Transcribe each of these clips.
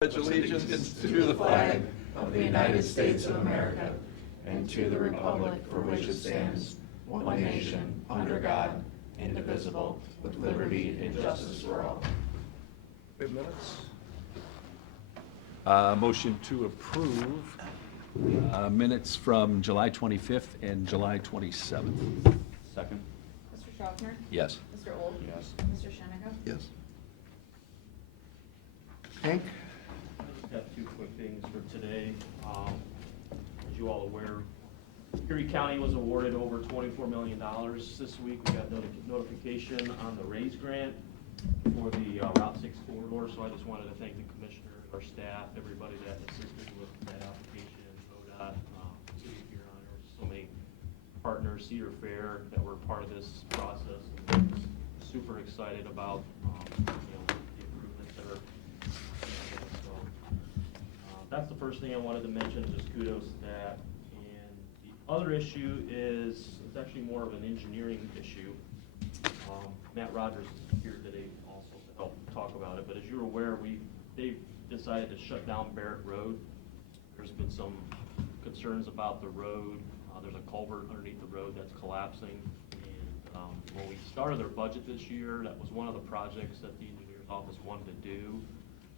Pledge allegiance to the flag of the United States of America and to the republic for which it stands, one nation, under God, indivisible, with liberty and justice for all. We have minutes? Motion to approve minutes from July 25th and July 27th. Second. Mr. Schaffner? Yes. Mr. Old? Yes. Mr. Shannon? Yes. Hank? I just got two quick things for today. As you all aware, Erie County was awarded over $24 million this week. We got notification on the RAISE grant for the Route 6 corridor, so I just wanted to thank the commissioner, our staff, everybody that assisted with that application, ODOT, City of Huron, there were so many partners, Cedar Fair, that were part of this process. And I'm super excited about the improvements that are. So that's the first thing I wanted to mention, just kudos to that. And the other issue is, it's actually more of an engineering issue. Matt Rogers is here today also to help talk about it, but as you're aware, they've decided to shut down Barrett Road. There's been some concerns about the road. There's a culvert underneath the road that's collapsing. And when we started their budget this year, that was one of the projects that the engineer's office wanted to do.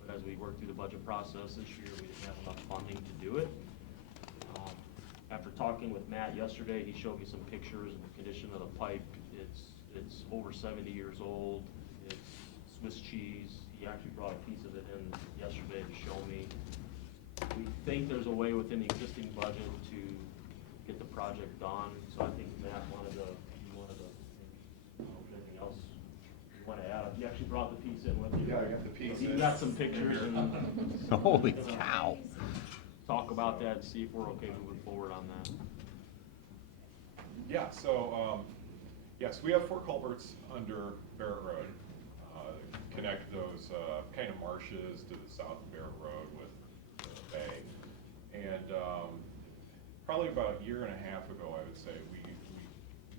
But as we worked through the budget process this year, we didn't have enough funding to do it. After talking with Matt yesterday, he showed me some pictures of the condition of the pipe. It's over 70 years old. It's Swiss cheese. He actually brought a piece of it in yesterday to show me. We think there's a way within the existing budget to get the project done. So I think Matt wanted to, anything else you want to add? You actually brought the piece in with you. Yeah, I got the piece You in. got some pictures and Holy cow. talk about that and see if we're okay moving forward on that. Yeah, so, yes, we have 4 culverts under Barrett Road. Connect those kind of marshes to the south of Barrett Road with the bay. And probably about a year and a half ago, I would say, we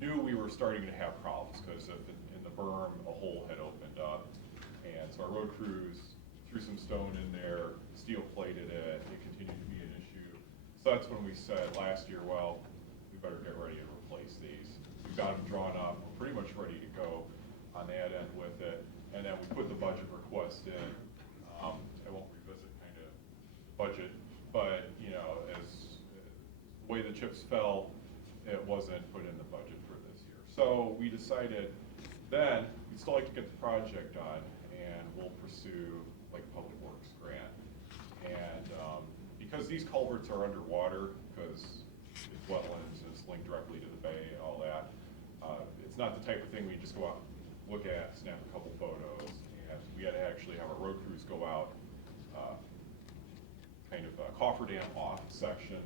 knew we were starting to have problems because in the berm, a hole had opened up. And so our road crews threw some stone in there, steel plated it, it continued to be an issue. So that's when we said last year, well, we better get ready to replace these. We've got them drawn up, we're pretty much ready to go on that end with it. And then we put the budget request in. I won't revisit kind of the budget, but as the way the chips fell, it wasn't put in the budget for this year. So we decided then we'd still like to get the project done, and we'll pursue like Public Works grant. And because these culverts are underwater, because it's wetlands and it's linked directly to the bay and all that, it's not the type of thing we just go out, look at, snap a couple photos, and we had to actually have our road crews go out, kind of cofferdam off section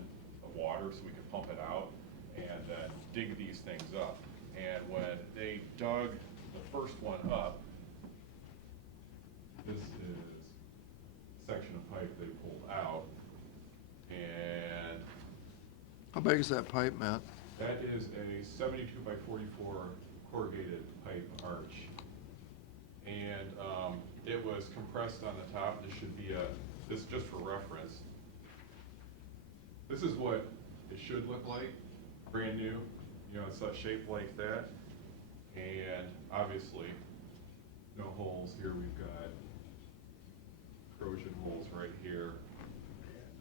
of water so we could pump it out and then dig these things up. And when they dug the first one up, this is a section of pipe they pulled out, and How big is that pipe, Matt? that is a 72 by 44 corrugated pipe arch. And it was compressed on the top. This should be this just for reference. This is what it should look like, brand new. It's shaped like that. And obviously, no holes here. We've got corrosion holes right here.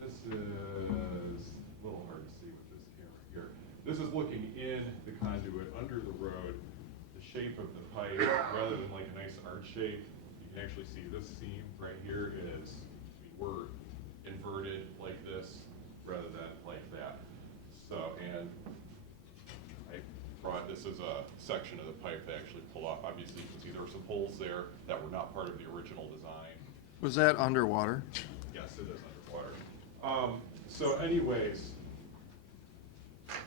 This is a little hard to see with this camera here. This is looking in the conduit under the road. The shape of the pipe, rather than like a nice arch shape, you can actually see this seam right here is, we're inverted like this rather than like that. So, and I brought, this is a section of the pipe they actually pull off. Obviously, you can see there were some holes there that were not part of the original design. Was that underwater? Yes, it is underwater. So anyways,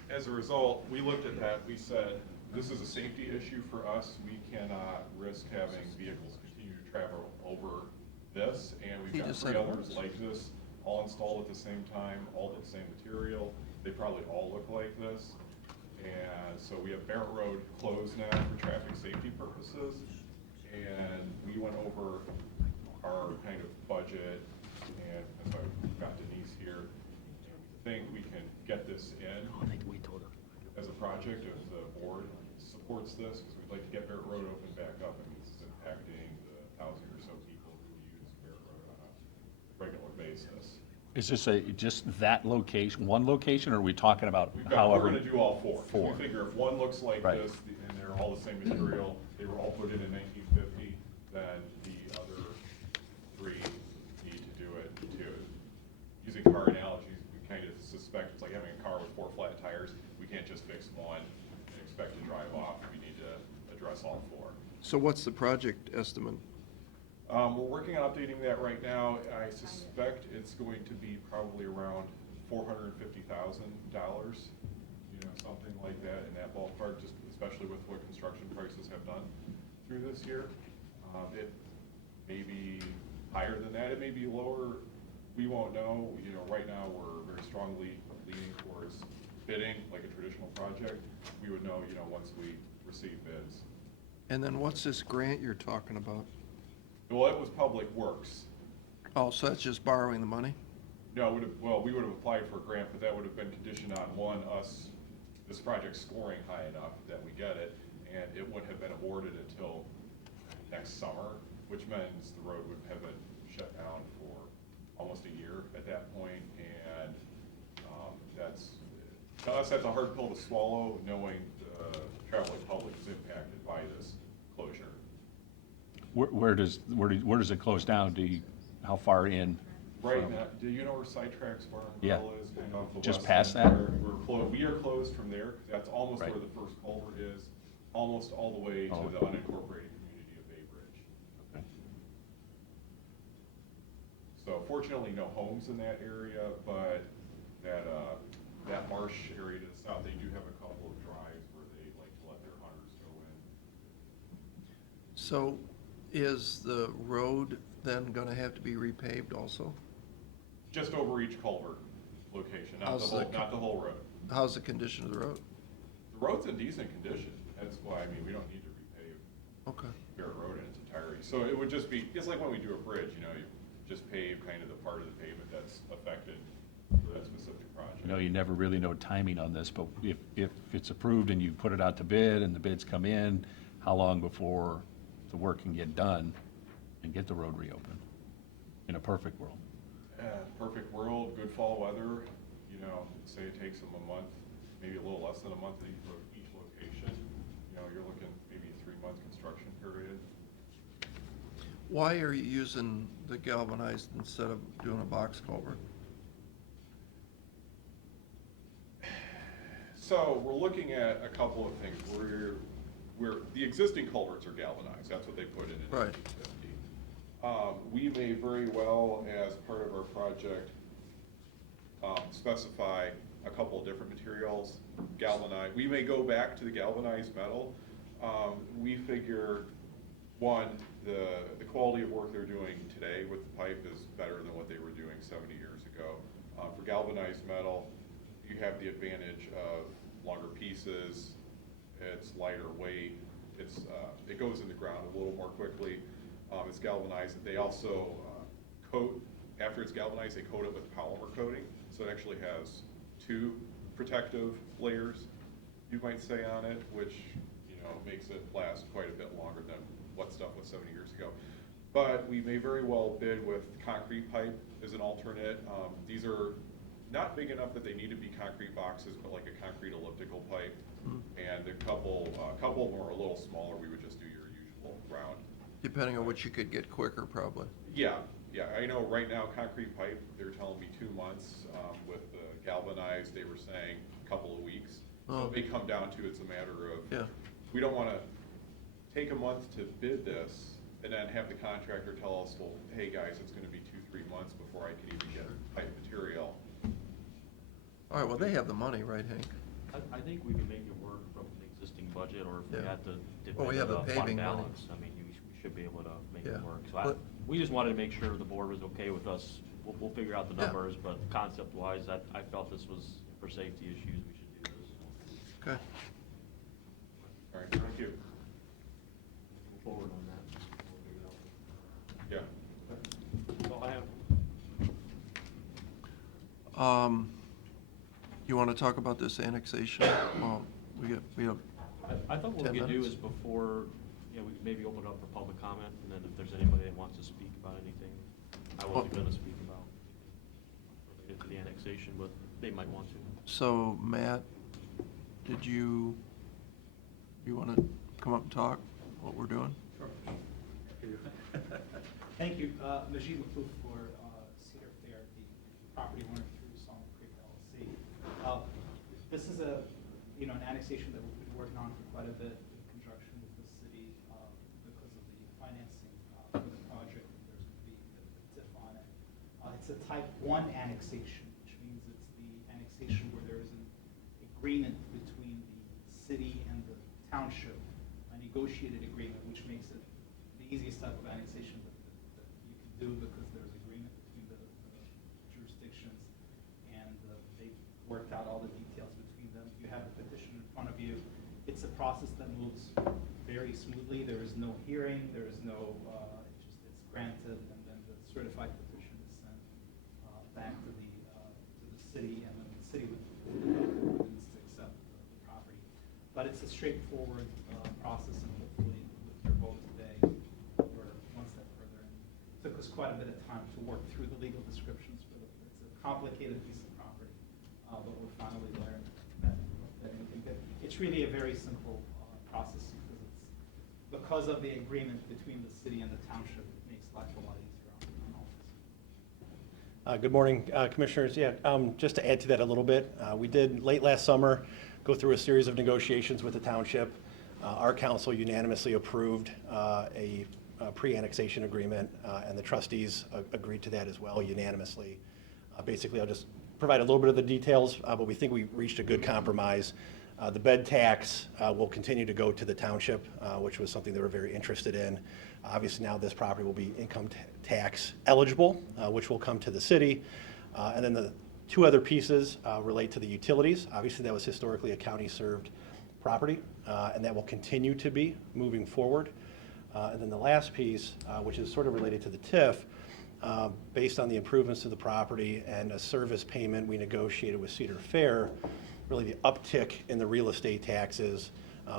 as a result, we looked at that, we said, this is a safety issue for us. We cannot risk having vehicles continue to travel over this, and we've got 3 others like this, all installed at the same time, all the same material. They probably all look like this. And so we have Barrett Road closed now for traffic safety purposes. And we went over our kind of budget project if the board supports this, because we'd like to get Barrett Road open back up. I mean, this is impacting the 1,000 or so people who use Barrett Road on a regular basis. Is this just that location, one location, or are we talking about We're however? gonna do all four. Four. We figure if one looks like Right. this, and they're all the same material, they were all put in 1950, then the other three need to do it too. Using car analogies, we kind of suspect it's like having a car with 4 flat tires. We can't just fix one and expect to drive off. We need to address all 4. So what's the project estimate? We're working on updating that right now. I suspect it's going to be probably around $450,000, something like that in that ballpark, just especially with what construction prices have done through this year. It may be higher than that, it may be lower, we won't know. Right now, we're very strongly leaning towards bidding, like a traditional project. We would know, once we receive bids. And then what's this grant you're talking about? Well, it was Public Works. Oh, so that's just borrowing the money? No, we would have applied for a grant, but that would have been conditioned on, one, this project scoring high enough that we get it, and it wouldn't have been awarded until next summer, which means the road would have been shut down for almost a year at that point, and to us, that's a hard pill to swallow, knowing the traveling public is impacted by this closure. Where does it close down? How far in? Right from- now, do you know where Sidetracks Bar and Yeah. Grill is? Kind of off the Just west past end that? there? We are closed from there. That's almost Right. where the first culvert is, almost all the way to Oh. the unincorporated community of Bay Bridge. Okay. So fortunately, no homes in that area, but that marsh area to the south, they do have a couple of drives where they like to let their hunters go in. So is the road then gonna have to be repaved also? Just over each culvert location, not How's the whole road. How's the condition of the road? The road's in decent condition. That's why, we don't need to repave Okay. Barrett Road in its entirety. So it would just be, it's like when we do a bridge, you just pave kind of the part of the pavement that's affected for that specific project. You never really know timing on this, but if it's approved and you put it out to bid and the bids come in, how long before the work can get done and get the road reopened? In a perfect world. Perfect world, good fall weather, say it takes them a month, maybe a little less than a month at each location. You're looking maybe a 3-month construction period. Why are you using the galvanized instead of doing a box culvert? So we're looking at a couple of things. Where the existing culverts are galvanized, that's what they put in Right. 1950. We may very well, as part of our project, specify a couple of different materials, galvanized. We may go back to the galvanized metal. We figure, one, the quality of work they're doing today with the pipe is better than what they were doing 70 years ago. For galvanized metal, you have the advantage of longer pieces, it's lighter weight, it goes in the ground a little more quickly, it's galvanized. They also coat, after it's galvanized, they coat it with polymer coating, so it actually has 2 protective layers, you might say, on it, which makes it last quite a bit longer than what stuff was 70 years ago. But we may very well bid with concrete pipe as an alternate. These are not big enough that they need to be concrete boxes, but like a concrete elliptical pipe. And a couple of them are a little smaller. We would just do your usual round. Depending on what you could get quicker, probably. Yeah. I know right now concrete pipe, they're telling me 2 months. With the galvanized, they were saying a couple of weeks. So it may come down to, it's a matter of, Yeah. we don't want to take a month to bid this and then have the contractor tell us, well, hey guys, it's going to be 2-3 months before I can even get pipe material. All right, well, they have the money, right, Hank? I think we can make it work from the existing budget, or if we Yeah. had to dip Well, we into have the the fund paving money. balance, we should be able to make Yeah. it work. So But- we just wanted to make sure the board was okay with us. We'll figure out the Yeah. numbers, but concept-wise, I felt this was, for safety issues, we should do this. Okay. All right, thank you. Move forward on that. We'll figure it out. Yeah. That's all I have. You want to talk about this annexation? Well, We have, I thought what 10 we could do minutes. is before, we could maybe open it up for public comment, and then if there's anybody that wants to speak about anything, I wasn't gonna speak about related to the annexation, but they might want to. so Matt, you want to come up and talk what we're doing? Thank you. Majid Mafouf for Cedar Fair, the property owner through Solomon Creek LLC. This is an annexation that we've been working on for quite a bit in conjunction with the city because of the financing for the project. There's going to be a TIF on it. It's a type 1 annexation, which means it's the annexation where there is an agreement between the city and the township, a negotiated agreement, which makes it the easiest type of annexation that you can do because there's agreement between the jurisdictions, and they've worked out all the details between them. You have the petition in front of you. It's a process that moves very smoothly. There is no hearing. There is no, it's granted, and then the certified petition is sent back to the city, and then the city needs to accept the property. But it's a straightforward process, and hopefully with your vote today, we're one step further. And it took us quite a bit of time to work through the legal descriptions for the, it's a complicated piece of property, but we're finally there. That anything good. It's really a very simple process because of the agreement between the city and the township. It makes life a lot easier on all this. Good morning, Commissioners. Yeah, just to add to that a little bit, we did late last summer go through a series of negotiations with the township. Our council unanimously approved a pre-annexation agreement, and the trustees agreed to that as well unanimously. Basically, I'll just provide a little bit of the details, but we think we reached a good compromise. The bed tax will continue to go to the township, which was something they were very interested in. Obviously, now this property will be income tax eligible, which will come to the city. And then the two other pieces relate to the utilities. Obviously, that was historically a county-served property, and that will continue to be moving forward. And then the last piece, which is sort of related to the TIF, based on the improvements to the property and a service payment we negotiated with Cedar Fair, really the uptick in the real estate taxes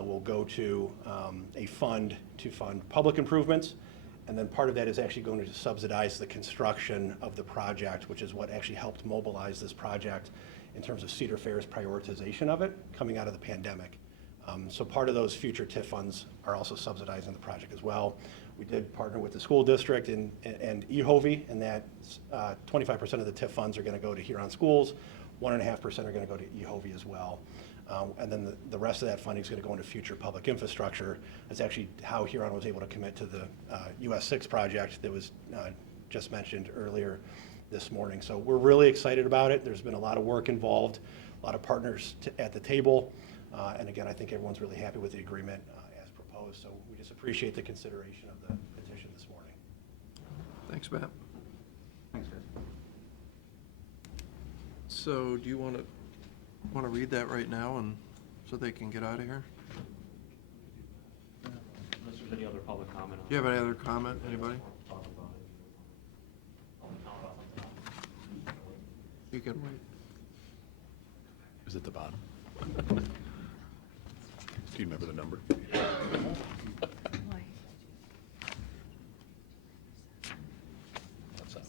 will go to a fund to fund public improvements. And then part of that is actually going to subsidize the construction of the project, which is what actually helped mobilize this project in terms of Cedar Fair's prioritization of it coming out of the pandemic. So part of those future TIF funds are also subsidizing the project as well. We did partner with the school district and EHOVI, and that 25% of the TIF funds are going to go to Huron schools, 1.5% are going to go to EHOVI as well. And then the rest of that funding is going to go into future public infrastructure. That's actually how Huron was able to commit to the US 6 project that was just mentioned earlier this morning. So we're really excited about it. There's been a lot of work involved, a lot of partners at the table. And again, I think everyone's really happy with the agreement as proposed. So we just appreciate the consideration of the petition this morning. Thanks, Matt. Thanks, guys. So do you want to read that right now, and so they can get out of here? Unless there's any other public comment on it. Do you have any other comment, anybody? Talk about it. You can wait. Is it the bottom? Do you remember the number? What's that?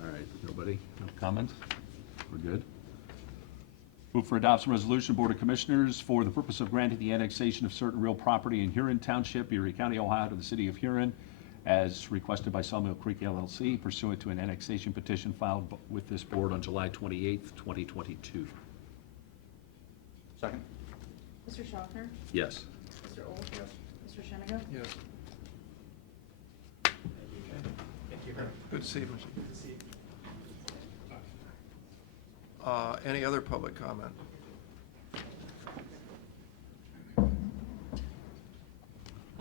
All right, nobody? No comments? We're good? Move for adoption resolution, Board of Commissioners, for the purpose of granting the annexation of certain real property in Huron Township, Erie County, Ohio, to the city of Huron, as requested by Sawmill Creek LLC pursuant to an annexation petition filed with this board on July 28th, 2022. Second? Mr. Schaffner? Yes. Mr. Olds? Yes. Mr. Sheniga? Yes. Thank you. Good to see you. Good to see you. Any other public comment? I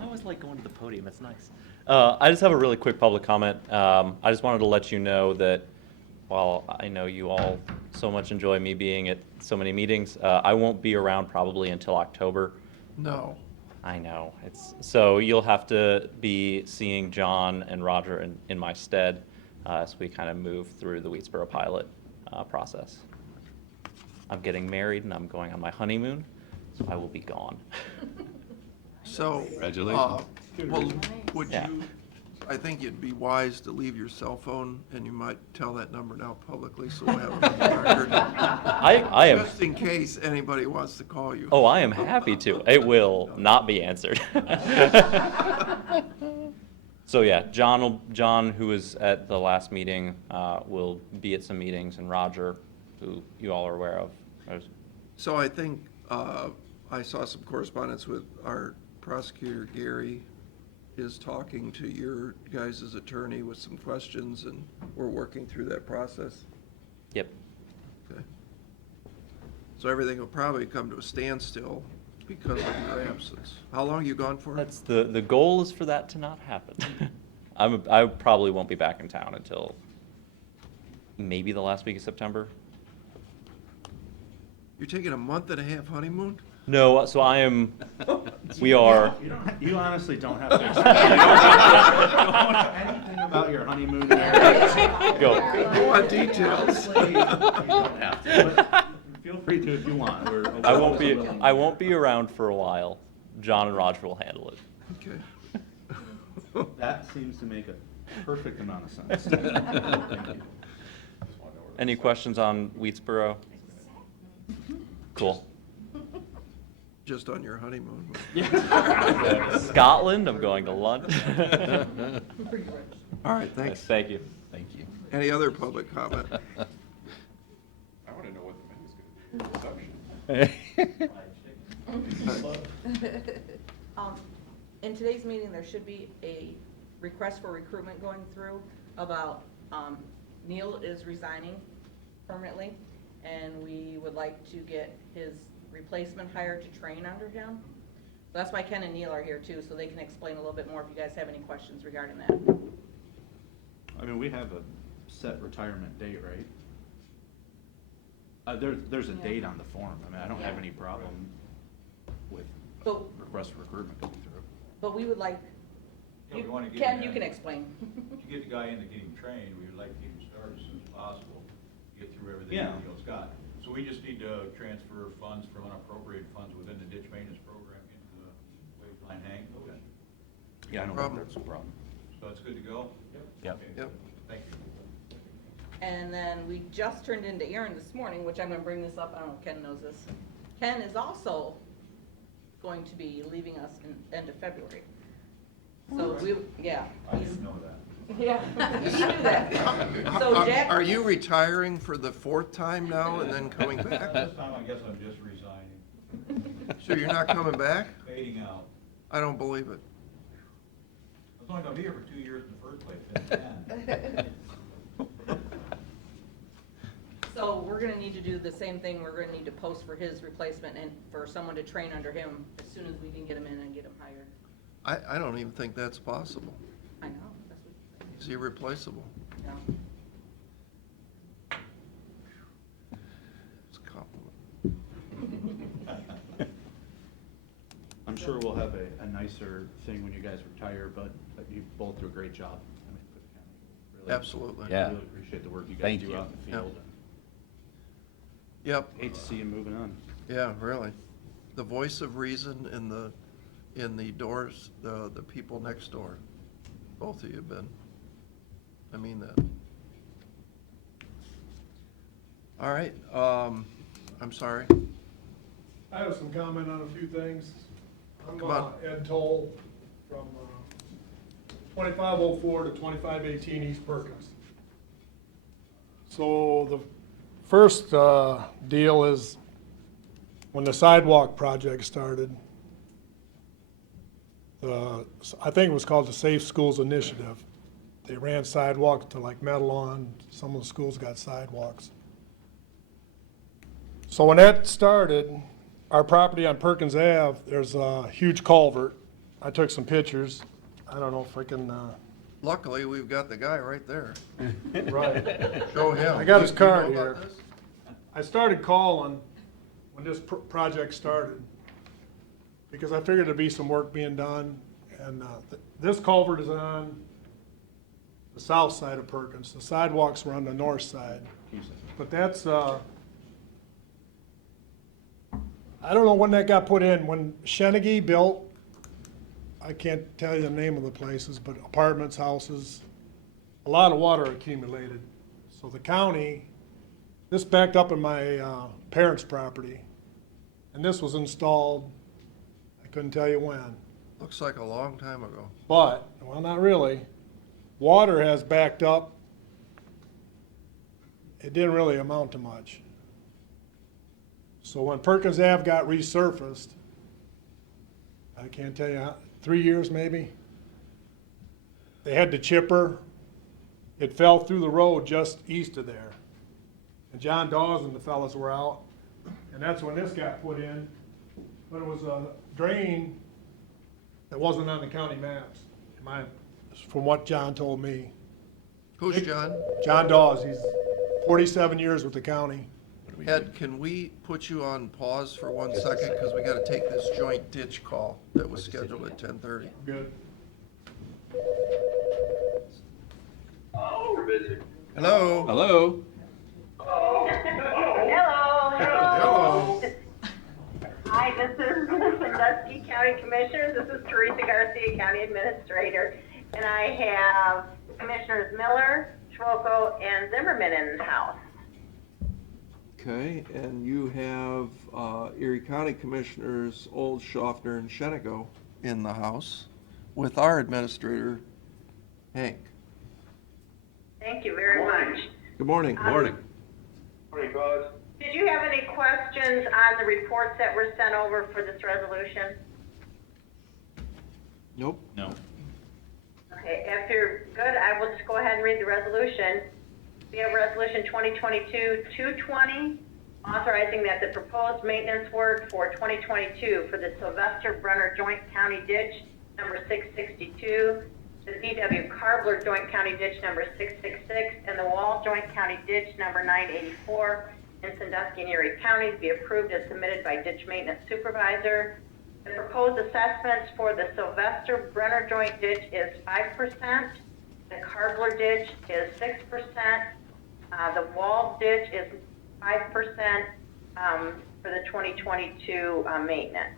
always like going to the podium, it's nice. I just have a really quick public comment. I just wanted to let you know that while I know you all so much enjoy me being at so many meetings, I won't be around probably until October. No. I know, so you'll have to be seeing John and Roger in my stead. as we kind of move through the Wheatsboro pilot process. I'm getting married and I'm going on my honeymoon, so I will be gone. So. Congratulations. Well, would Yeah. you, I think it'd be wise to leave your cell phone, and you might tell that number now publicly, so we'll have it on the record. I am. Just in case anybody wants to call you. Oh, I am happy to. It will not be answered. So yeah, John, who was at the last meeting, will be at some meetings, and Roger, who you all are aware of. So I think, I saw some correspondence with our prosecutor, Gary, is talking to your guys' attorney with some questions, and we're working through that process. Yep. Okay. So everything will probably come to a standstill because of your absence. How long are you gone for? That's the goal is for that to not happen. I probably won't be back in town until maybe the last week of September. You're taking a month and a half honeymoon? No, so I am. We are. You honestly don't have to explain anything about your honeymoon there. Go. Go on details. Honestly, you don't have to, but feel free to if you want. I won't be around for a while. John and Roger will handle it. Okay. That seems to make a perfect amount of sense. Thank you. Any questions on Wheatsboro? Cool. Just on your honeymoon. Scotland, I'm going to lunch. All right, thanks. Thank you. Thank you. Any other public comment? I want to know what the menu's going to be. Reception. In today's meeting, there should be a request for recruitment going through about, Neil is resigning permanently, and we would like to get his replacement hired to train under him. So that's why Ken and Neil are here too, so they can explain a little bit more if you guys have any questions regarding that. I mean, we have a set retirement date, right? There's a Yeah. date on the form. I mean, I don't have any problem with But, request for recruitment going through. but we would like, Yeah, we wanna get Ken, him you in. can explain. To get the guy in to get him trained, we would like to get him started as soon as possible, get through everything Yeah. Neil's got. So we just need to transfer funds from unappropriated funds within the ditch maintenance program into the wage line hang. Okay. Yeah, I don't Problem. think that's a problem. So it's good to go? Yep. Okay. Yep. Thank you. And then we just turned into Erin this morning, which I'm gonna bring this up, I don't know if Ken knows this. Ken is also going to be leaving us in end of February. So we, yeah. I didn't know that. Yeah, he knew that. So Jack. Are you retiring for the fourth time now and then coming back? This time, I guess I'm just resigning, So you're not coming back? fading out. I don't believe it. I was only gonna be here for 2 years in the first place, then 10. So we're gonna need to do the same thing, we're gonna need to post for his replacement and for someone to train under him as soon as we can get him in and get him hired. I don't even think that's possible. I know, that's what, Is he replaceable? yeah. It's a compliment. I'm sure we'll have a nicer thing when you guys retire, but you both do a great job. I mean, for the county. Really- Absolutely. Yeah. Really appreciate the work you guys Thank do you. out in the Yep. field. Yep. Hate to see you moving on. Yeah, really. The voice of reason in the doors, the people next door. Both of you have been. I mean that. All right, I'm sorry. I have some comment on a few things. I'm Come on. Ed Toll from 2504 to 2518 East Perkins. So the first deal is when the sidewalk project started, I think it was called the Safe Schools Initiative. They ran sidewalks to like Metalon, some of the schools got sidewalks. So when that started, our property on Perkins Ave, there's a huge culvert. I took some pictures. I don't know if I can, Luckily, we've got the guy right there. right. Show him. I got his You know card about here. this? I started calling when this project started, because I figured there'd be some work being done, and this culvert is on the south side of Perkins. The sidewalks were on the north side. But that's, I don't know when that got put in. When Shennigy built, I can't tell you the name of the places, but apartments, houses, a lot of water accumulated. So the county, this backed up in my parents' property, and this was installed, I couldn't tell you when. Looks like a long time ago. But, well, not really. Water has backed up. It didn't really amount to much. So when Perkins Ave got resurfaced, I can't tell you how, 3 years maybe, they had the chipper. It fell through the road just east of there. And John Dawes and the fellas were out, and that's when this got put in. But it was a drain that wasn't on the county maps, from what John told me. Who's John? John Dawes, he's 47 years with the county. Ed, can we put you on pause for 1 second, because we gotta take this joint ditch call that was scheduled at 10:30. Good. Hello? Hello? Hello. Hi, this is Sandusky County Commissioner. This is Teresa Garcia, County Administrator. And I have Commissioners Miller, Schwolko, and Zimmerman in the house. Okay, and you have Erie County Commissioners Old, Schaffner, and Shenigo in the house with our administrator, Hank. Thank you very much. Good morning. Morning. Did you have any questions on the reports that were sent over for this resolution? Nope. No. Okay, if you're good, I will just go ahead and read the resolution. We have Resolution 2022-220, authorizing that the proposed maintenance work for 2022 for the Sylvester Brenner Joint County Ditch number 662, the DW Carbler Joint County Ditch number 666, and the Wall Joint County Ditch number 984 in Sandusky and Erie counties be approved as submitted by Ditch Maintenance Supervisor. The proposed assessments for the Sylvester Brenner Joint Ditch is 5%. The Carbler Ditch is 6%. The Wall Ditch is 5% for the 2022 maintenance.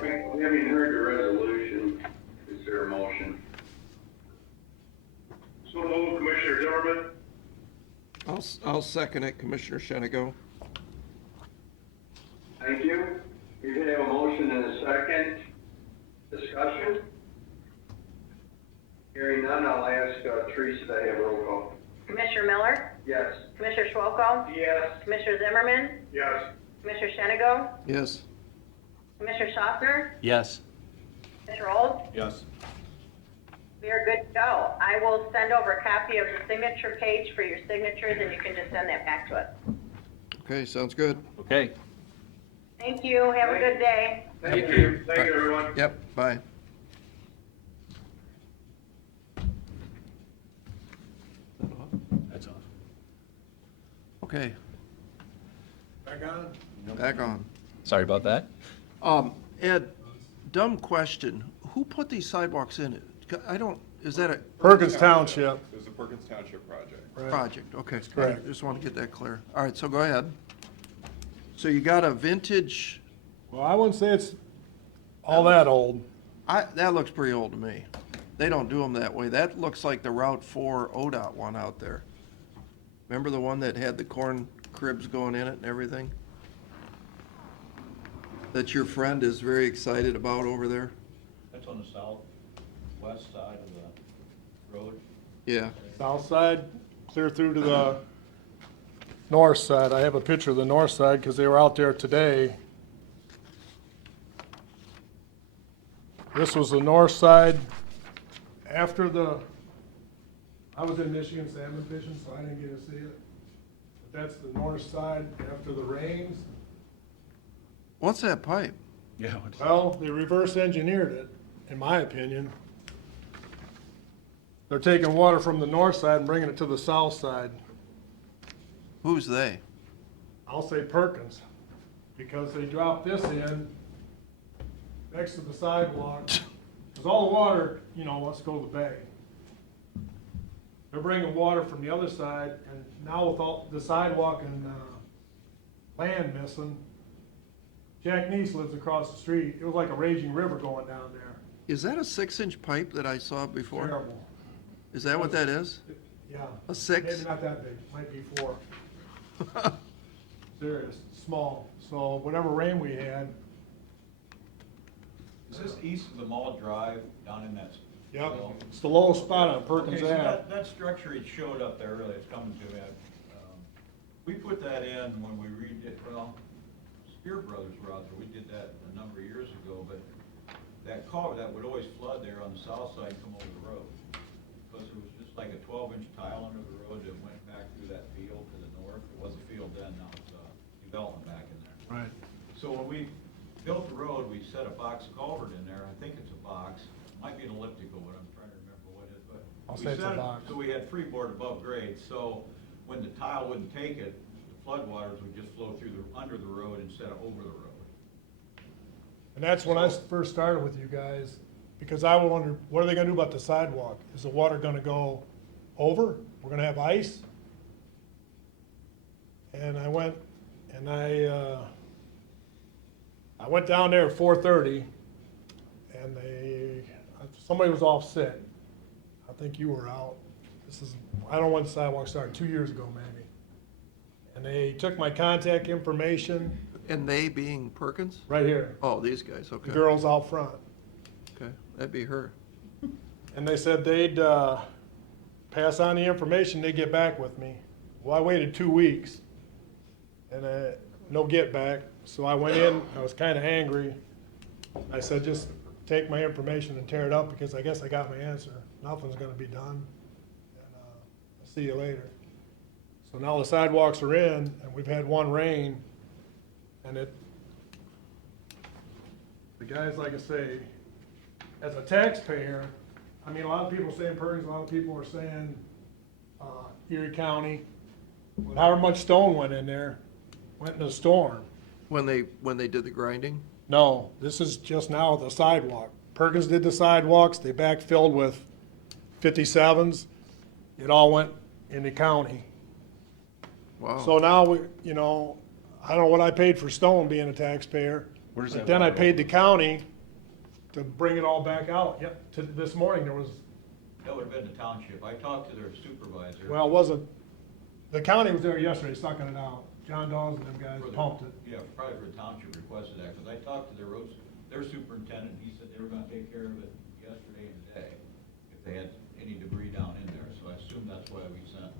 We haven't heard the resolution. Is there a motion? So moved, Commissioner Zimmerman. I'll second it, Commissioner Shenigo. Thank you. You're gonna have a motion and a second. Discussion? Hearing none, I'll ask Teresa to have roll call. Commissioner Miller, Yes. Commissioner Schwolko, Yes. Commissioner Zimmerman, Yes. Commissioner Shenigo, Yes. Commissioner Schaffner, Yes. Mr. Old. Yes. We are good to go. I will send over a copy of the signature page for your signatures, and you can just send that back to us. Okay, sounds good. Okay. Thank you. Have a good day. Thank you. Thank you, everyone. Yep, bye. That's off. Okay, Back on? back on. Sorry about that. Ed, dumb question. Who put these sidewalks in it? I don't, is that a Perkins Township. It was a Perkins Township project. Right. project? Okay. correct. Just want to get that clear. All right, so go ahead. So you got a vintage, Well, I wouldn't say it's all that old. that looks pretty old to me. They don't do them that way. That looks like the Route 4 ODOT one out there. Remember the one that had the corn cribs going in it and everything? That your friend is very excited about over there? That's on the southwest side of the road. Yeah. South side, clear through to the north side. I have a picture of the north side because they were out there today. This was the north side after I was in Michigan salmon fishing, so I didn't get to see it. But that's the north side after the rains. What's that pipe? Yeah. Well, they reverse engineered it, in my opinion. They're taking water from the north side and bringing it to the south side. Who's they? I'll say Perkins, because they dropped this in next to the sidewalk. Because all the water, wants to go to the bay. They're bringing water from the other side, and now with all the sidewalk and, land missing, Jack Neese lives across the street. It was like a raging river going down there. Is that a 6-inch pipe that I saw before? Terrible. Is that what that is? Yeah. A 6? Maybe not that big, might be 4. Serious, small. So whatever rain we had, Is this east of the Mall Drive, down in that? yep, well, it's the lowest spot on Perkins Okay, so Ave. that structure he showed up there earlier, it's coming to me. We put that in when we redid, well, Spear Brothers were out there, we did that a number of years ago, but that culvert, that would always flood there on the south side and come over the road. Because it was just like a 12-inch tile under the road that went back through that field to the north. It was a field then, now it's development back in there. Right. So when we built the road, we set a box culvert in there. I think it's a box. Might be an elliptical, but I'm trying to remember what it is. But I'll we say it's a set it box. so we had freeboard above grade. So when the tile wouldn't take it, the floodwaters would just flow through under the road instead of over the road. And that's when I first started with you guys, because I wondered, what are they gonna do about the sidewalk? Is the water gonna go over? We're gonna have ice? And I went, and I went down there at 4:30, and somebody was off sick. I think you were out. I don't know when the sidewalk started, 2 years ago maybe. And they took my contact information, And they being Perkins? right here, Oh, these guys, okay. the girls out front. Okay, that'd be her. And they said they'd pass on the information, they'd get back with me. Well, I waited 2 weeks, and no get back, so I went in, I was kind of angry. I said, just take my information and tear it up, because I guess I got my answer. Nothing's gonna be done, and I'll see you later. So now the sidewalks are in, and we've had one rain, and the guys, like I say, as a taxpayer, I mean, a lot of people are saying Perkins, a lot of people are saying Erie County. But however much stone went in there, went in the storm. When they did the grinding? No, this is just now the sidewalk. Perkins did the sidewalks, they backfilled with 57s. It all went in the county. Wow. So now, I don't know what I paid for stone being a taxpayer. Where does But that then I water paid the county to bring it all back out. Yep, this morning there was, That would have been the township. I talked to their supervisor. well, it wasn't, the county was there yesterday sucking it out. John Dawes and them guys for the- pumped it. Yeah, probably for the township requested that, because I talked to their superintendent, and he said they were gonna take care of it yesterday and today, if they had any debris down in there, so I assume that's why we sent.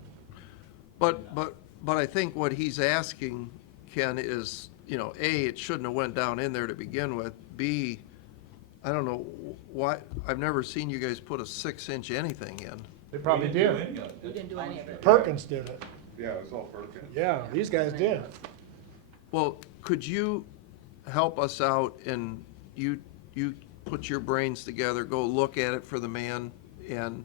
But I think what he's asking, Ken, is, A, it shouldn't have went down in there to begin with. B, I don't know why, I've never seen you guys put a 6-inch anything in. They probably We didn't do did. any of it. We didn't do any of it. Perkins did it. Yeah, it was all Perkins. Yeah, these guys did. Well, could you help us out and you put your brains together, go look at it for the man, and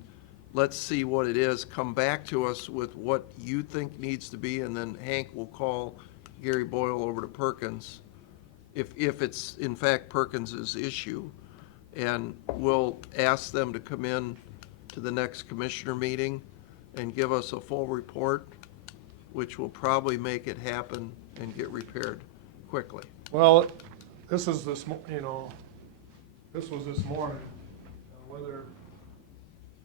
let's see what it is, come back to us with what you think needs to be, and then Hank will call Gary Boyle over to Perkins, if it's in fact Perkins's issue, and we'll ask them to come in to the next commissioner meeting and give us a full report, which will probably make it happen and get repaired quickly. Well, this is this was this morning, whether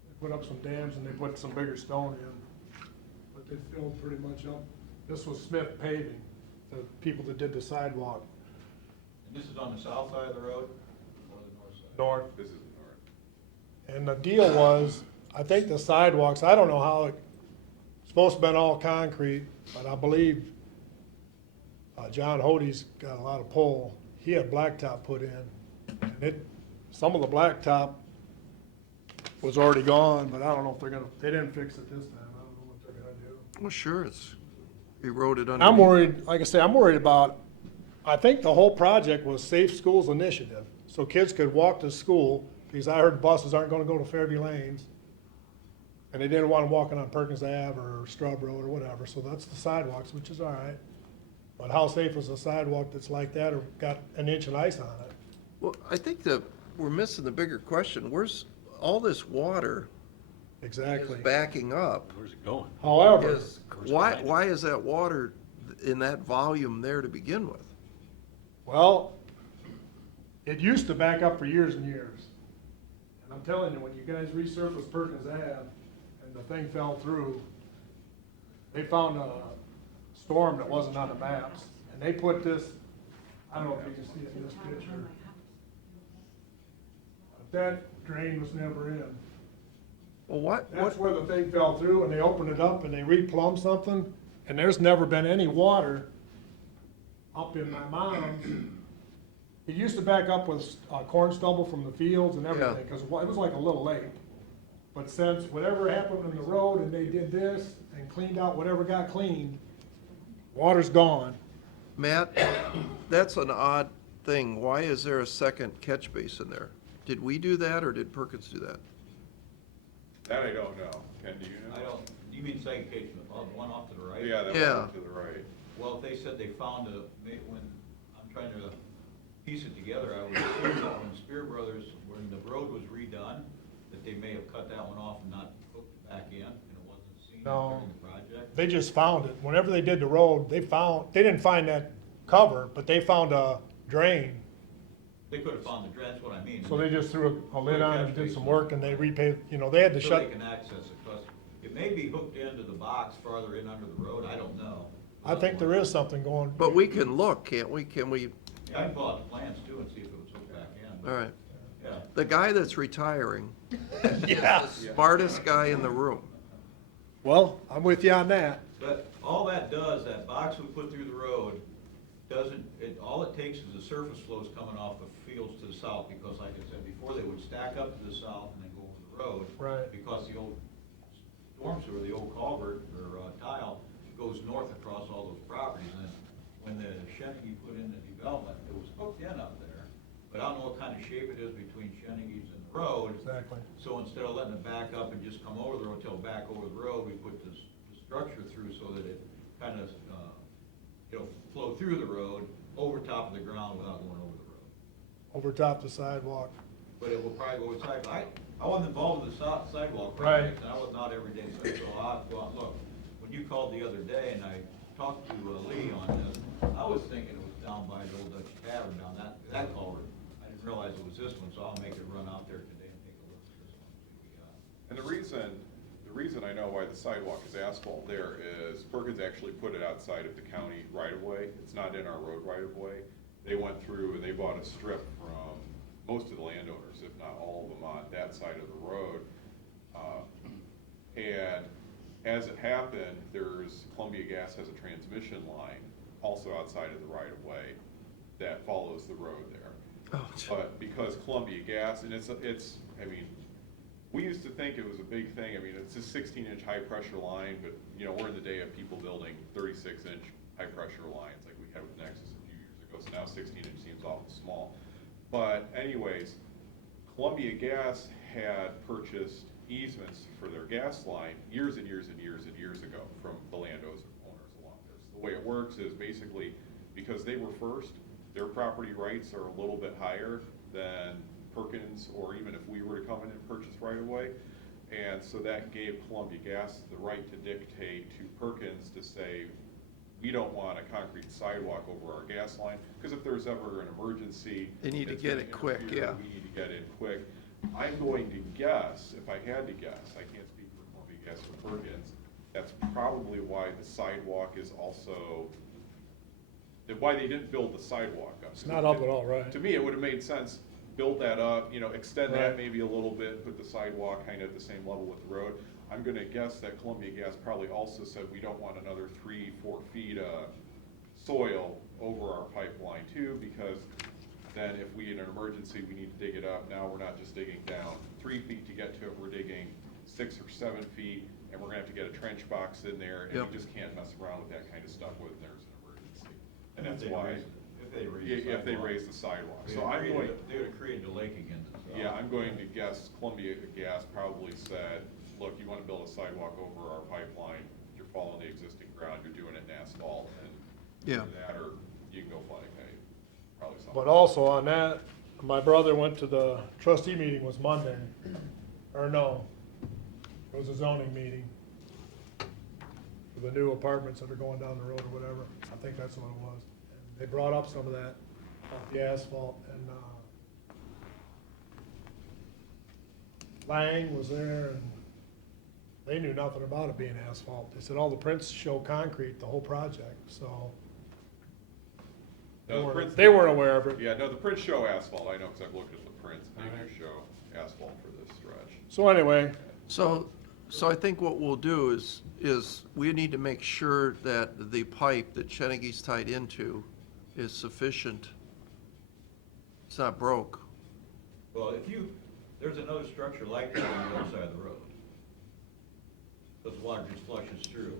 they put up some dams and they put some bigger stone in, but they filled pretty much up. This was Smith Paving, the people that did the sidewalk And this is on the south side of the road, or the north side? north. This is north. And the deal was, I think the sidewalks, I don't know how it's supposed to have been all concrete, but I believe John Hody's got a lot of pull. He had blacktop put in, and some of the blacktop was already gone, but I don't know if they didn't fix it this time. I don't know what they're gonna do. Well, sure, it's eroded underneath. I'm worried, like I say, I'm worried about, I think the whole project was Safe Schools Initiative, so kids could walk to school, because I heard buses aren't gonna go to Fairview Lanes, and they didn't want them walking on Perkins Ave or Strub Road or whatever, so that's the sidewalks, which is all right. But how safe is a sidewalk that's like that or got an inch of ice on it? Well, I think the we're missing the bigger question. Where's, all this water Exactly. is backing up. Where's it going? However, Is, why is that water in that volume there to begin with? well, it used to back up for years and years. And I'm telling you, when you guys resurfaced Perkins Ave and the thing fell through, they found a storm that wasn't on the maps. And they put this, I don't know if you can see it in this picture. But that drain was never in. Well, what, That's where the thing fell through, and they opened it up and they replumbed something, and there's never been any water up in my mom's. It used to back up with corn stubble from the fields and everything, because it was like a little lake. But since whatever happened on the road and they did this and cleaned out whatever got cleaned, water's gone. Matt, that's an odd thing. Why is there a second catch basin there? Did we do that, or did Perkins do that? That I don't know. Ken, do you know? I don't, you mean second case, the one off to the right? Yeah, that Yeah. one to the right. Well, if they said they found when, I'm trying to piece it together, I would assume that when Spear Brothers, when the road was redone, that they may have cut that one off and not hooked it back in, and it wasn't seen No. during the project. They just found it. Whenever they did the road, they didn't find that cover, but they found a drain. They could have found the drain, that's what I mean. So they just threw a lid on and did some work, and they repaved, they had to So shut. they can access it, 'cause it may be hooked into the box farther in under the road, I don't know. I think there is something going. But we can look, can't we? Can we, Yeah, I can pull out the plans too and see if it was hooked back in. but, all right. Yeah. The guy that's retiring Yeah. is the smartest guy in the room. Well, I'm with you on that. But all that does, that box we put through the road, all it takes is the surface flows coming off the fields to the south, because like I said before, they would stack up to the south and then go over the road. Right. Because the old storm sewer, the old culvert or tile goes north across all those properties. And then when the Shenanigans put in the development, it was hooked in up there. But I don't know what kind of shape it is between Shenanigans and the road. Exactly. So instead of letting it back up and just come over the road till back over the road, we put this structure through so that it kind of, flow through the road, over top of the ground without going over the road. Over top the sidewalk. But it will probably go inside. I wasn't involved with the sidewalk Right. project, and I was not every day, so I'll have to go out and look. When you called the other day and I talked to Lee on this, I was thinking it was down by the Old Dutch Tavern, down that culvert. I didn't realize it was this one, so I'll make it run out there today and take a look at this one. See what we got. And the reason I know why the sidewalk is asphalt there is Perkins actually put it outside of the county right-of-way. It's not in our road right-of-way. They went through and they bought a strip from most of the landowners, if not all of them, on that side of the road. And as it happened, Columbia Gas has a transmission line also outside of the right-of-way that follows the road there. Oh, But because Columbia Gas, and we used to think it was a big thing. It's a 16-inch high-pressure line, but, we're in the day of people building 36-inch high-pressure lines like we had with Nexus a few years ago, so now 16-inch seems awful small. But anyways, Columbia Gas had purchased easements for their gas line years and years and years and years ago from the landowners along this. The way it works is basically, because they were first, their property rights are a little bit higher than Perkins, or even if we were to come in and purchase right away. And so that gave Columbia Gas the right to dictate to Perkins to say, we don't want a concrete sidewalk over our gas line, because if there's ever an emergency. They need to it's get gonna it quick, interfere, yeah. We need to get in quick. I'm going to guess, if I had to guess, I can't speak for Columbia Gas or Perkins, that's probably why the sidewalk is also, why they didn't build the sidewalk up. It's not up at all, right? To me, it would have made sense, build that up, extend Right. that maybe a little bit, put the sidewalk kind of at the same level with the road. I'm gonna guess that Columbia Gas probably also said we don't want another 3-4 feet of soil over our pipeline too, because then if we, in an emergency, we need to dig it up, now we're not just digging down 3 feet to get to it, we're digging 6 or 7 feet, and we're gonna have to get a trench box in there, and Yep. we just can't mess around with that kind of stuff when there's an emergency. And that's If they why, If they raise the if sidewalk. they raise the sidewalk. So I'm going, They would have created a lake again. so. yeah, I'm going to guess Columbia Gas probably said, look, you wanna build a sidewalk over our pipeline, you're following the existing ground, you're doing it in asphalt, and Yeah. either that, or you can go fly a kite, probably something. But also on that, My brother went to the trustee meeting, was Monday, or no, it was a zoning meeting for the new apartments that are going down the road or whatever. I think that's what it was. And they brought up some of that, off the asphalt, and, Lang was there, and they knew nothing about it being asphalt. They said all the prints show concrete, the whole project, so No, the prints- they weren't aware of it. Yeah, no, the prints show asphalt, I know, because I've looked at the prints, they do show asphalt for this stretch. So anyway, So I think what we'll do is we need to make sure that the pipe that Chennegy's tied into is sufficient. It's not broke. Well, there's another structure like that on the other side of the road. Because water just flushes through.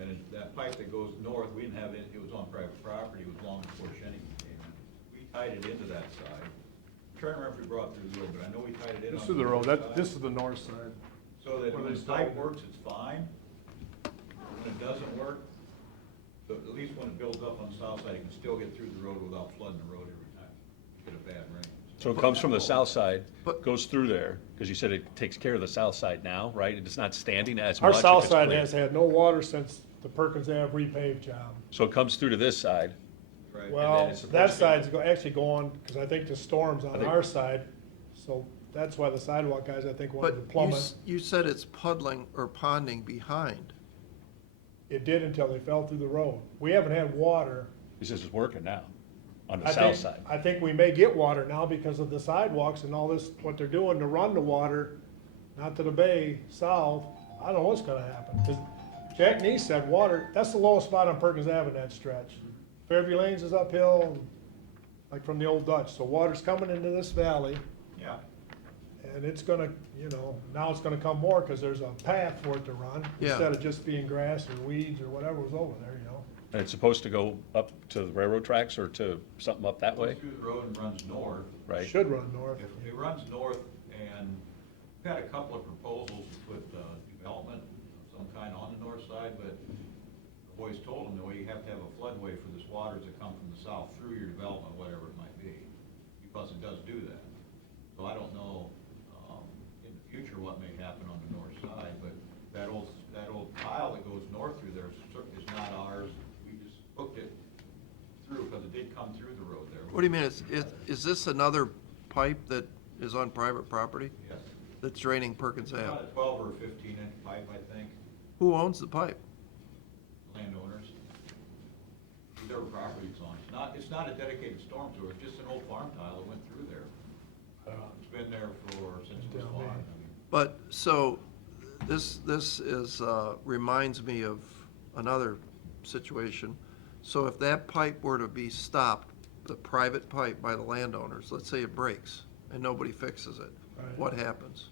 And that pipe that goes north, we didn't have it, it was on private property, it was long before Shenny came in. We tied it into that side. I'm trying to remember if we brought it through the road, but I know we tied it in. this on is the road, north side. this is the north side. So that where when they the pipe started. works, it's fine. When it doesn't work, but at least when it builds up on the south side, it can still get through the road without flooding the road every time you get a bad rain. So it comes from the south side, But- goes through there, because you said it takes care of the south side now, right? It's not standing as Our much if south it's side clear. has had no water since the Perkins Ave repaved job. So it comes through to this side, Right? Well, it's supposed that to- side's actually going, because I think the storm's on I think- our side, so that's why the sidewalk guys, I think, wanted But to plumb it. you said it's puddling or ponding behind. It did until they fell through the road. We haven't had water. he says it's working now, on the I south think, side. I think we may get water now because of the sidewalks and all this, what they're doing to run the water, not to the bay, south. I don't know what's gonna happen, 'cause Jack Neese said water, that's the lowest spot on Perkins Ave in that stretch. Fairview Lanes is uphill, like from the old Dutch, so water's coming into this valley, Yeah. and it's gonna, now it's gonna come more, cause there's a path for it to run, Yeah. instead of just being grass or weeds or whatever was over there. And it's supposed to go up to the railroad tracks or to something up that way, Goes through the road and runs north. right? Should run north. If it runs north, and we've had a couple of proposals to put development of some kind on the north side, but I've always told them that you have to have a floodway for this waters that come from the south through your development, whatever it might be, because it does do that. So I don't know, in the future what may happen on the north side, but that old tile that goes north through there is not ours. We just hooked it through, because it did come through the road there. What do you mean, is this another pipe that is on private property Yes. that's draining Perkins It's about Ave? a 12 or 15-inch pipe, I think. Who owns the pipe? Landowners. Their property it's on. It's not a dedicated storm sewer, it's just an old farm tile that went through there. It's been there since it was Down bought. there. I mean, But, so, this is, reminds me of another situation. So if that pipe were to be stopped, the private pipe by the landowners, let's say it breaks and nobody fixes it, Right. what happens?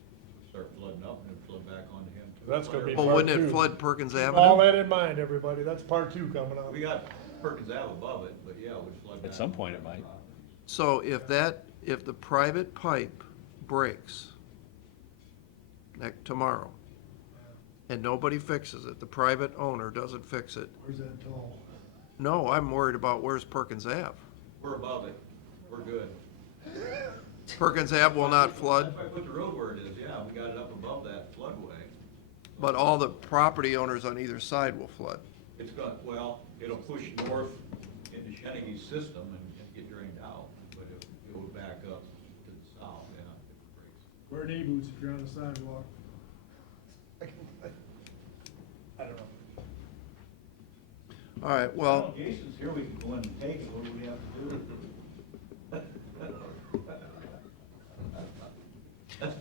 Start flooding up and it flood back onto him too. That's gonna be Well, part wouldn't it two. flood Perkins Keep all Avenue? that in mind, everybody, that's part two coming up. We got Perkins Ave above it, but yeah, it would flood back. At some point onto it might. properties. So if the private pipe breaks tomorrow, and nobody fixes it, the private owner doesn't fix it, Where's that toll? no, I'm worried about where's Perkins Ave. We're above it. We're good. Perkins Ave will not flood, That's why I put the road where it is, yeah, we got it up above that floodway. but all the property owners on either side will flood. It's got, well, it'll push north into Shennegy's system and get drained out, but it would back up to the south, yeah, if it breaks. Wear knee boots if you're on the sidewalk. I don't know. All right, well, Jason's here, we can go in and take it, what do we have to do?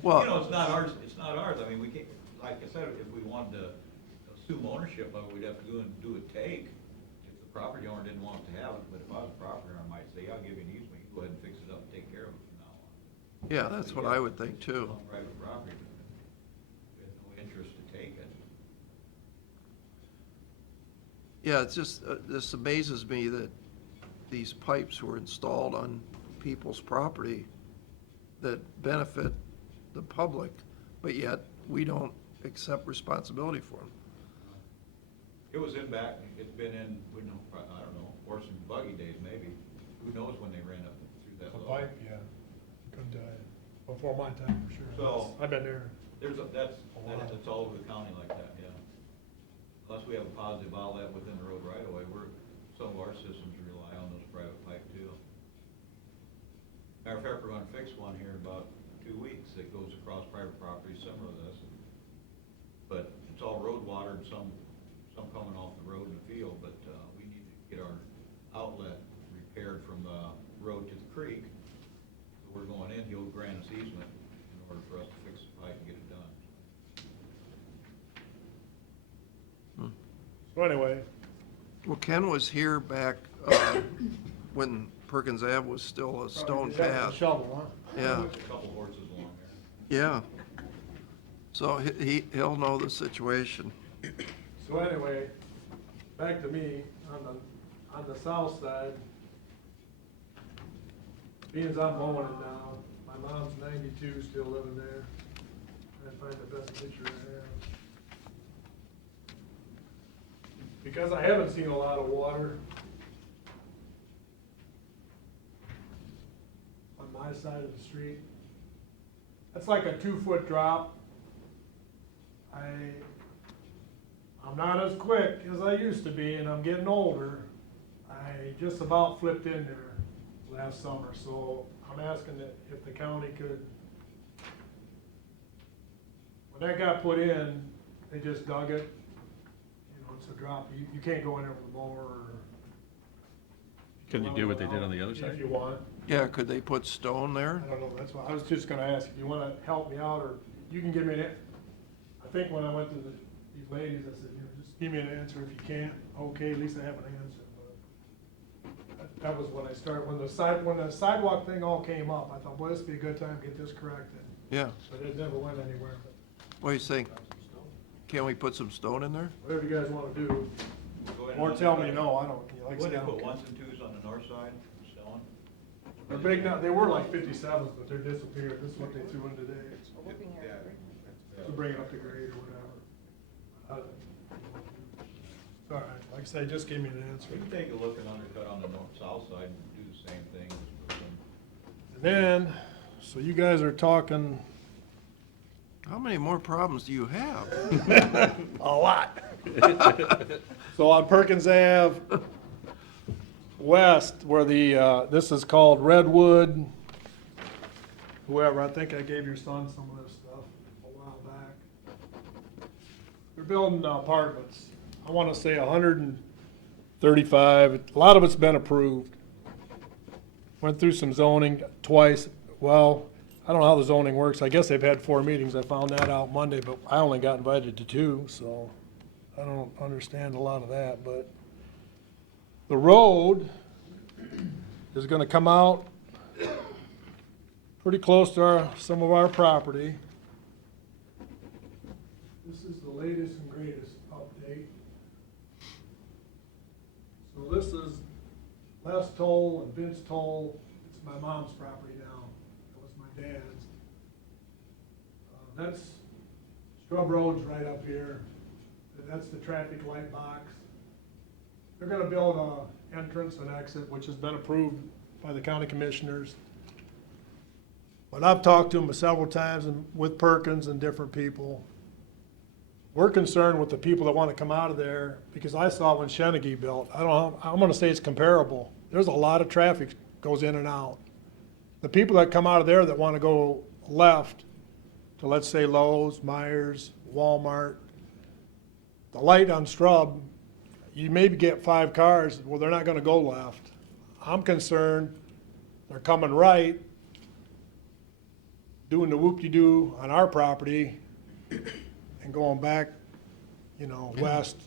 Well- You know, it's not ours, I mean, we can't, like I said, if we wanted to assume ownership of it, we'd have to go and do a take if the property owner didn't want to have it, but if I was a property owner, I might say, yeah, I'll give you an easement, you go ahead and fix it up and take care of it from now on. yeah, that's what I would think too. On private property, we have no interest to take it. Yeah, it's just, this amazes me that these pipes were installed on people's property that benefit the public, but yet we don't accept responsibility for them. It was in back, it's been in, we know, I don't know, horse and buggy days maybe. Who knows when they ran up through that The low. pipe, yeah. couldn't tell you. Before my time, for sure. So- I've been there. It's all over the county like that, yeah. Unless we have a positive outlet within the road right away, some of our systems rely on those private pipe too. Matter of fact, we're gonna fix one here in about 2 weeks that goes across private property similar to this. But it's all road water and some coming off the road in the field, but, we need to get our outlet repaired from the road to the creek. So we're going in, he'll grant us easement in order for us to fix the pipe and get it done. So anyway, Well, Ken was here back when Perkins Ave was still a stone yeah, path. shovel, huh? Yeah, There's a couple horses along there. yeah. So he'll know the situation. So anyway, back to me, on the south side, being as I'm mowing it now, my mom's 92, still living there. Trying to find the best picture I have. Because I haven't seen a lot of water on my side of the street. That's like a 2-foot drop. I'm not as quick as I used to be, and I'm getting older. I just about flipped in there last summer, so I'm asking that if the county could, when that got put in, they just dug it. You know, it's a drop. You can't go in there with a mower or. Can you do what they did on the other side? If you want. Yeah, could they put stone there? I don't know, that's why, I was just gonna ask if you wanna help me out, or you can give me I think when I went to these ladies, I said, you know, just give me an answer. If you can't, okay, at least I have an answer. But that was when I started, when the sidewalk thing all came up, I thought, boy, this would be a good time to get this corrected. Yeah. But it never went anywhere. But What do you think? Can we put some stone in there? whatever you guys wanna do, Go ahead or and- tell me no, I don't, like I What said, do I they don't put, care. 1s and 2s on the north side, Stone? They're big now, they were like 57s, but they're disappeared. This is what they threw in today. We're looking at it. To bring it up to grade or whatever. It's all right, like I say, just give me an answer. We can take a look and undercut on the south side and do the same thing. Just put some- And then, so you guys are talking. How many more problems do you have? A lot. So on Perkins Ave West, where this is called Redwood, whoever, I think I gave your son some of this stuff a while back. They're building apartments. I want to say 135. A lot of it's been approved. Went through some zoning twice. Well, I don't know how the zoning works. I guess they've had 4 meetings. I found that out Monday, but I only got invited to 2, so I don't understand a lot of that. But the road is going to come out pretty close to some of our property. This is the latest and greatest update. So this is Les Toll and Vince Toll. It's my mom's property now. It was my dad's. That's Scrub Road's right up here. That's the traffic light box. They're gonna build a entrance and exit, which has been approved by the county commissioners. But I've talked to them several times and with Perkins and different people. We're concerned with the people that want to come out of there, because I saw when Shenanigans built, I don't know, I'm gonna say it's comparable. There's a lot of traffic goes in and out. The people that come out of there that want to go left to, let's say, Lowe's, Myers, Walmart, the light on Strub, you maybe get 5 cars, well, they're not gonna go left. I'm concerned they're coming right, doing the whoop-de-doo on our property and going back, you know, west.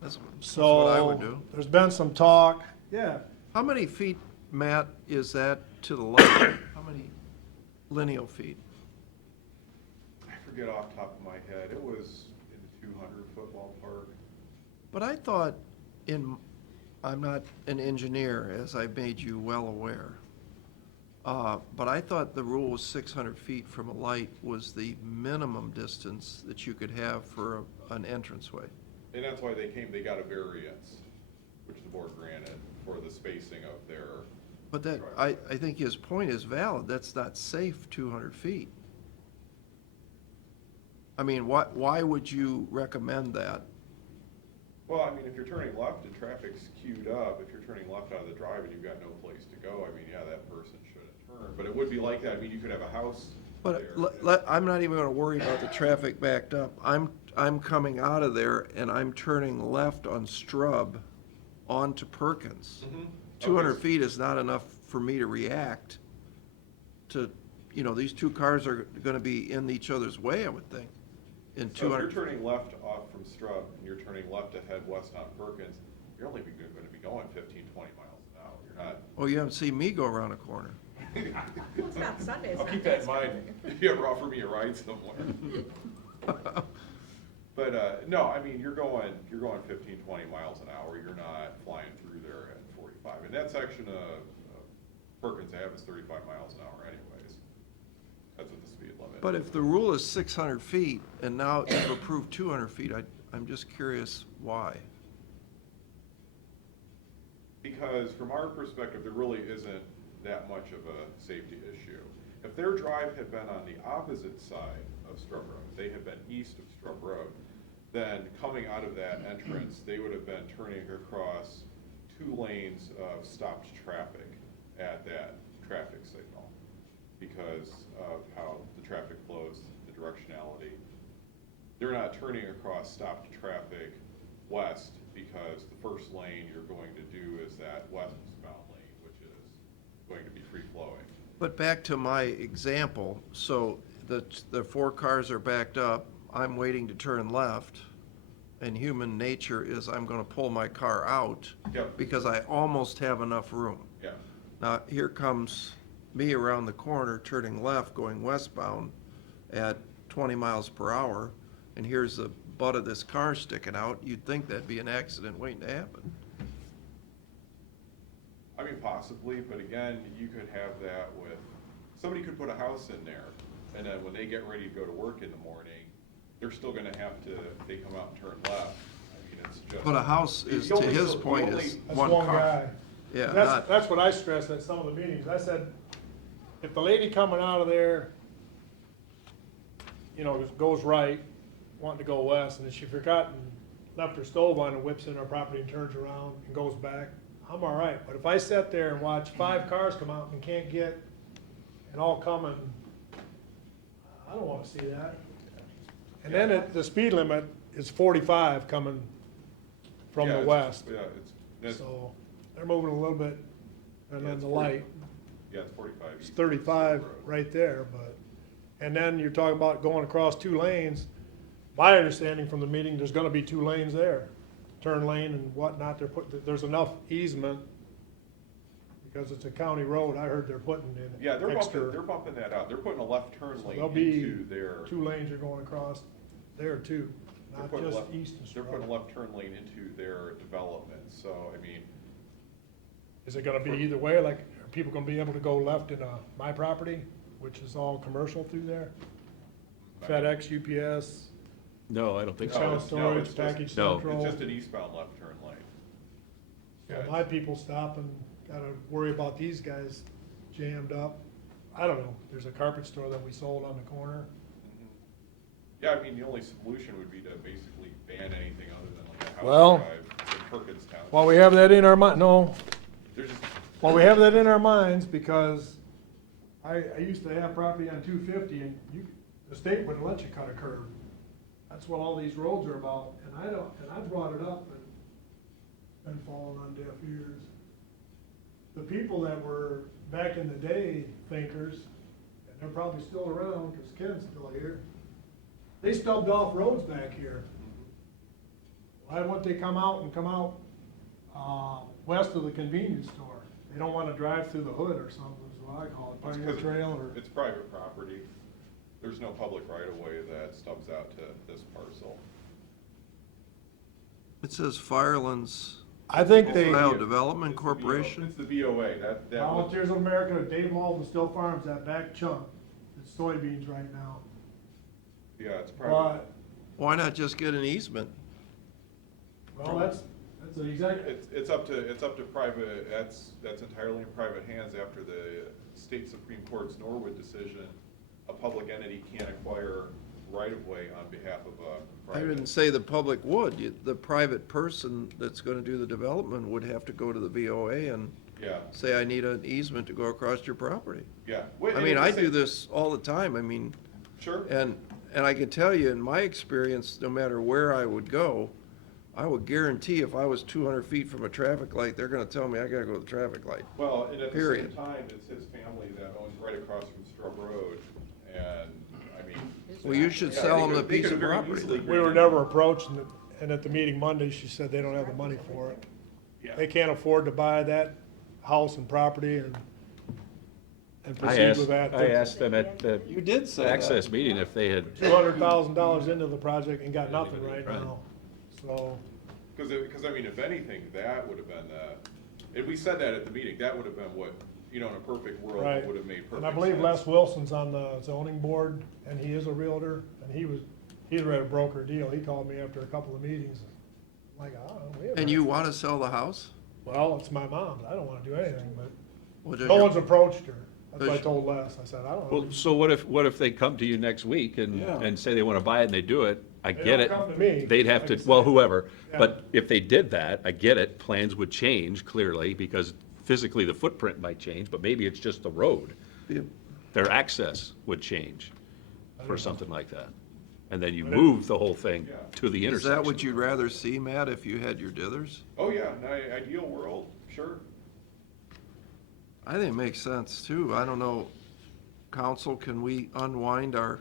That's what I would So, do. there's been some talk, yeah, How many feet, Matt, is that to the left? How many lineal feet? I forget off the top of my head, it was in the 200-foot ballpark. But I thought I'm not an engineer, as I made you well aware. But I thought the rule was 600 feet from a light was the minimum distance that you could have for an entranceway. And that's why they got a variance, which the board granted for the spacing of their But that, I think his point is valid, that's not safe 200 feet. I mean, why would you recommend that? Well, I mean, if you're turning left and traffic's queued up, if you're turning left out of the drive and you've got no place to go, I mean, yeah, that person shouldn't turn. But it would be like that, I mean, you could have a house But there. I'm not even gonna worry about the traffic backed up. I'm coming out of there and I'm turning left on Strub onto Perkins. Mhm. 200 Okay. feet is not enough for me to react to, these two cars are gonna be in each other's way, I would think. In So if 200. you're turning left off from Strub and you're turning left to head west on Perkins, you're only gonna be going 15, 20 miles an hour. You're not. Oh, you haven't seen me go around a corner. Well, it's not Sunday, it's I'll not keep that in Thanksgiving. mind if you ever offer me a ride somewhere. But, no, I mean, you're going 15, 20 miles an hour. You're not flying through there at 45. And that section of Perkins Ave is 35 miles an hour anyways. That's what the speed limit. But if the rule is 600 feet and now you've approved 200 feet, I'm just curious why. Because from our perspective, there really isn't that much of a safety issue. If their drive had been on the opposite side of Strub Road, they had been east of Strub Road, then coming out of that entrance, they would have been turning across 2 lanes of stopped traffic at that traffic signal because of how the traffic flows, the directionality. They're not turning across stopped traffic west because the first lane you're going to do is that westbound lane, which is going to be free flowing. But back to my example, so the 4 cars are backed up, I'm waiting to turn left, and human nature is I'm gonna pull my car out Yep. because I almost have enough room. Yeah. Now, here comes me around the corner, turning left, going westbound at 20 miles per hour, and here's the butt of this car sticking out. You'd think that'd be an accident waiting to happen. I mean, possibly, but again, you could have that with, somebody could put a house in there, and then when they get ready to go to work in the morning, they're still gonna have to, if they come out and turn left, I mean, it's just. But a house is, The to only- his the point, only- is That's one one car. guy. Yeah, That's what I stressed at some of the meetings. I said, if the lady coming out of there, goes right, wanting to go west, and then she forgot and left her stove on and whips in her property and turns around and goes back, I'm all right. But if I sit there and watch 5 cars come out and can't get, and all coming, I don't wanna see that. And then the speed limit is 45 coming from Yeah, the it's- west. Yeah, it's, So they're moving a little bit, and Yeah, then it's the 40. light, yeah, it's 45. it's east of 35 Road. right there, but, and then you're talking about going across 2 lanes. My understanding from the meeting, there's gonna be 2 lanes there, turn lane and whatnot, there's enough easement, because it's a county road, I heard they're putting in Yeah, they're extra. bumping that out. They're putting a left turn So lane there'll be into their. 2 lanes are going across there too, they're not putting just left- east and They're putting a Stroud. left turn lane into their development, so, I mean, Is it gonna be either way, like, are people gonna be able to go left into my property, which is all commercial through there? FedEx, UPS, No, I don't think so. Excel it's Storage, just- Package No. Central. it's just an eastbound left turn lane. So Yeah, my people stop and gotta worry about these guys jammed up. I don't know, there's a carpet store that we sold on the corner. Mhm. Yeah, I mean, the only solution would be to basically ban anything other than like a house Well, drive in Perkins Township. While we have that in our mind, no, There's just, while we have that in our minds, because I used to have property on 250 and the state wouldn't let you cut a curb. That's what all these roads are about, and I brought it up and been falling on deaf ears. The people that were back in the day thinkers, and they're probably still around, cause Ken's still here, they stubbed off roads back here. Why won't they come out west of the convenience store? They don't wanna drive through the hood or something, is what I call it, it's Pioneer 'cause Trail or. it's private property. There's no public right of way that stubs out to this parcel. It says Firelands I think they, Ohio Development It's the VO Corporation. It's the VOA, that would. Volunteers of America, Dave Walton Still Farms, that back chunk, it's soybeans right now. Yeah, it's private. But, Why not just get an easement? well, that's That's the executive. It's up to private, that's entirely in private hands after the state Supreme Court's Norwood decision. A public entity can't acquire right-of-way on behalf of a I private. didn't say the public would. The private person that's gonna do the development would have to go to the VOA and Yeah, say, I need an easement to go across your property. yeah. I mean, I do this all the time. I mean, Sure. and I can tell you, in my experience, no matter where I would go, I would guarantee if I was 200 feet from a traffic light, they're gonna tell me I gotta go to the traffic light. Well, and at the same Period. time, it's his family that owns right across from Strub Road, and, I mean. Well, you should Yeah, sell they them the could- they piece could of very property. easily We were grade it. never approached, and at the meeting Monday, she said they don't have the money for it. Yeah. They can't afford to buy that house and property and I proceed with that. asked them at the You did say that. access meeting if they had, $200,000 into the project and got nothing right Right. now. So, Because I mean, if anything, that would have been and we said that at the meeting, that would have been what, in a perfect world, right. would have made perfect sense. And I believe Les Wilson's on the zoning board, and he is a realtor, and he's ready to broker a deal. He called me after a couple of meetings. I'm like, I don't know. we haven't- And you wanna sell the house? Well, it's my mom's. I don't wanna do anything, but Well, does no your- one's approached her. That's what I Does- told Les. I said, I don't know. well, so what if they come to you next week and, Yeah. and say they want to buy it and they do it? I They get don't it. come to me, They'd have like to, I well, said. whoever. Yeah. But if they did that, I get it, plans would change clearly because physically the footprint might change, but maybe it's just the road. Yeah. Their access would change for know. something like that. And then you move the whole thing Yeah. to the Is intersection. that what you'd rather see, Matt, if you had your dithers? Oh, yeah, in an ideal world, sure. I think it makes sense too. I don't know, council, can we unwind our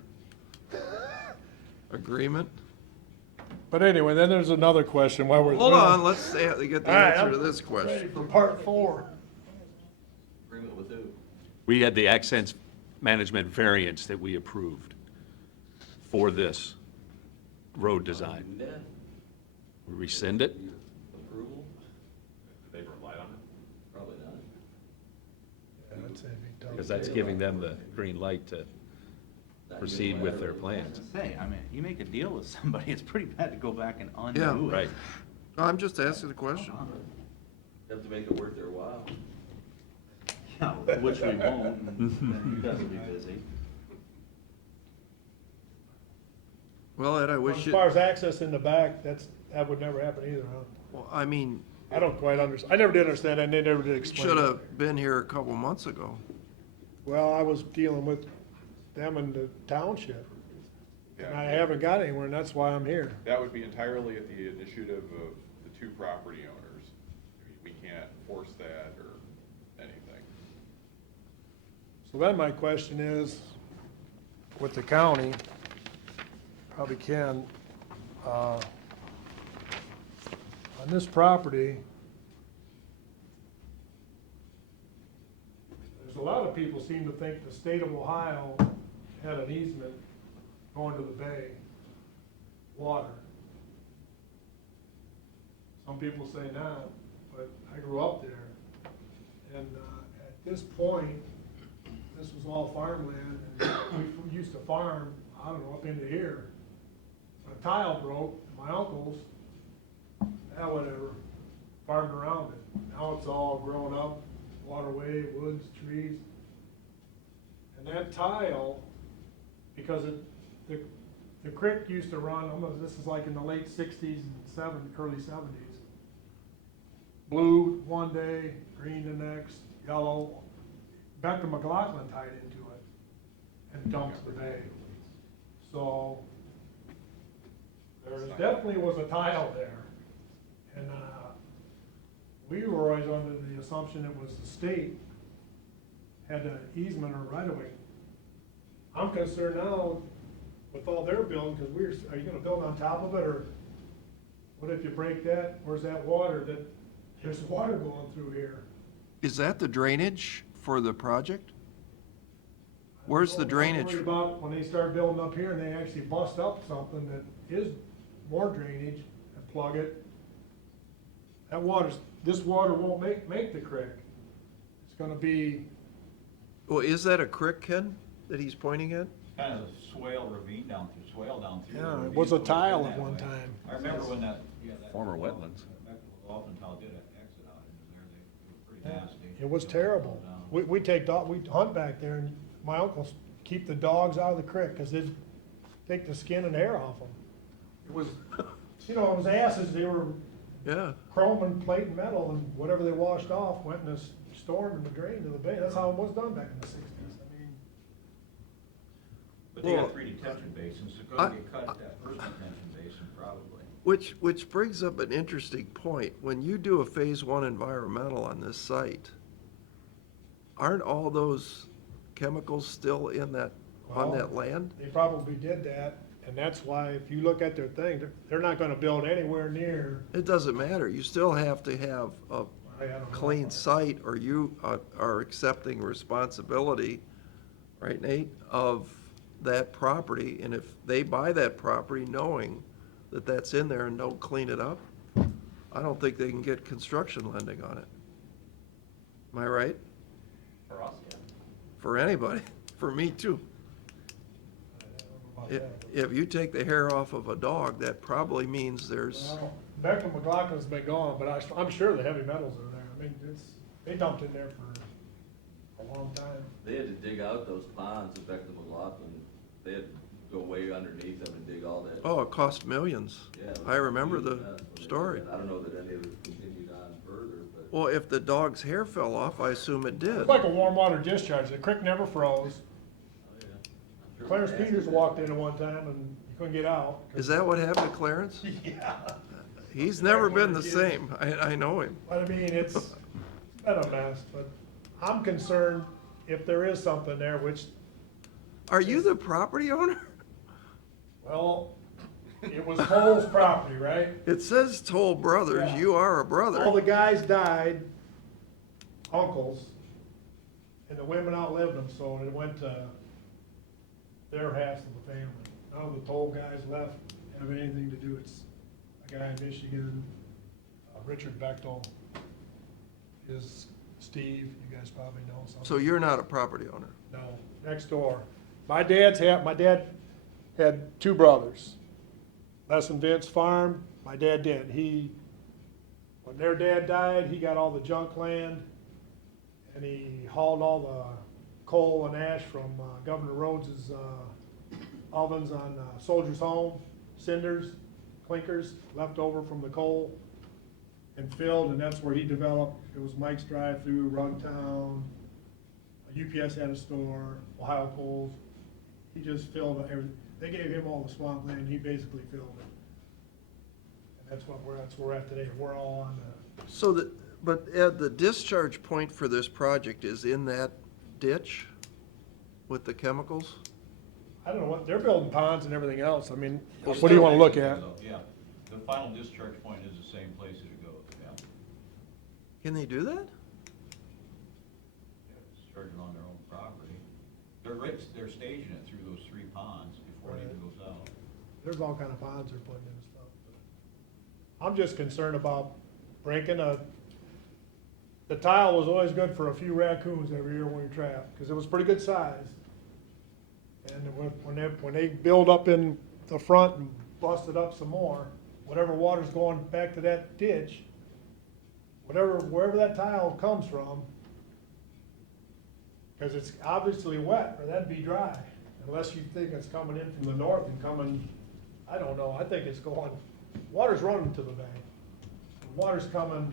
agreement? But anyway, then there's another question while we're. Hold on, let's get the All right, answer I'm to this ready question. for part 4. Agreement with who? We had the access management variance that we approved for this road design. We rescind it? Approval? They relied on it. Probably not. Because that's giving them the green light to proceed with their plans. Say, I mean, you make a deal with somebody, it's pretty bad to go back and undo Yeah. it. Right. No, I'm just asking the question. You have to make it worth their while. Yeah, which we won't, and you guys will be busy. Well, Ed, I As wish you, far as access in the back, that would never happen either, huh? well, I mean, I don't quite understand. I never did understand, and they never did explain. should it. have been here a couple months ago. Well, I was dealing with them in the township, and I Yeah, haven't got anywhere, and that's why I'm here. that would be entirely at the initiative of the two property owners. I mean, we can't force that or anything. So then my question is, with the county, probably can, on this property, there's a lot of people seem to think the state of Ohio had an easement going to the bay, water. Some people say not, but I grew up there. And at this point, this was all farmland, and we used to farm, I don't know, up into here. A tile broke, my uncles, whatever, farmed around it. Now it's all grown up, waterway, woods, trees. And that tile, because the creek used to run, this is like in the late 60s and early 70s. Blue one day, green the next, yellow. Becca McLaughlin tied into it and dumped the bay. So there definitely was a tile there. And we were always under the assumption it was the state had an easement or right of way. I'm concerned now with all their building, because are you gonna build on top of it, or what if you break that? Where's that water? There's water going through here. Is that the drainage for the project? Where's the I'm drainage? worried about when they start building up here and they actually bust up something that is more drainage and plug it. This water won't make the creek. It's gonna be, Well, is that a creek, Ken, that he's pointing at? Kind of a swale ravine down through, swale down through. the yeah, it ravine, was a so it's been tile that at one way. time. I remember when that. Former wetlands. Back in the Often how did exit out into there, they were pretty nasty. It was They all terrible. fell down. We take we hunt back there, and my uncles keep the dogs out of the creek, because they'd take the skin and hair off them. It was, it was asses, they were Yeah. chrome and plate and metal, and whatever they washed off went in a storm in the drain to the bay. That's how it was done back in the 60s. I mean, But they Well, got 3 detention basins, they're I- gonna get cut at that first detention basin, probably. Which brings up an interesting point. When you do a phase 1 environmental on this site, aren't all those chemicals still in that, on Well, that land? they probably did that, and that's why, if you look at their thing, they're not gonna build anywhere near. It doesn't matter. You still have to have a I don't know. clean site, or you are accepting responsibility, right, Nate, of that property. And if they buy that property knowing that that's in there and don't clean it up, I don't think they can get construction lending on it. Am I right? For us, yeah. For anybody, for me too. I don't know about If, that. if you take the hair off of a dog, that probably means there's, Well, Beckman McLaughlin's been gone, but I'm sure the heavy metals are there. I mean, they dumped in there for a long time. They had to dig out those ponds in Beckman McLaughlin. They had to go way underneath them and dig all that. oh, it cost millions. Yeah, it was I remember huge the mess when they did story. that. I don't know that any of it continued on further, but. Well, if the dog's hair fell off, I assume it did. It's like a warm water discharge. The creek never froze. Oh, yeah. I'm sure Clarence the acid Peters did. walked in at one time and you couldn't get out. Is that what happened to Clarence? Yeah. He's never been the same. I know him. But I mean, it's been a mess, but I'm concerned if there is something there, which, Are you the property owner? well, it was Cole's property, right? It says Toll Brothers. Yeah. You are a All the brother. guys died, uncles, and the women outlived them, so it went to their half of the family. None of the Toll guys left have anything to do. It's a guy in Michigan, Richard Bechtel, is Steve, you guys probably know something. So you're not a property owner? No, next door. My dad had 2 brothers. Les and Vince farmed, my dad did. When their dad died, he got all the junk land, and he hauled all the coal and ash from Governor Rhodes's ovens on Soldiers Home, cinders, clinkers, left over from the coal, and filled, and that's where he developed. It was Mike's Drive-Thru, Rugtown, UPS had a store, Ohio Coals. He just filled everything. They gave him all the swamp land, he basically filled it. And that's where we're at today. We're all on the, So but Ed, the discharge point for this project is in that ditch with the chemicals? I don't know what, they're building ponds and everything else. I mean, Well, what do you wanna look at? Yeah, the final discharge point is the same place that it goes, yeah. Can they do that? Discharge it on their own property. They're staging it through those 3 ponds before it even goes out. There's all kind of ponds they're putting in and stuff. I'm just concerned about breaking the tile was always good for a few raccoons every year when we trap, because it was pretty good size. And when they build up in the front and bust it up some more, whatever water's going back to that ditch, wherever that tile comes from, because it's obviously wet, or that'd be dry, unless you think it's coming in from the north and coming, I don't know, I think it's going, water's running to the bank. Water's coming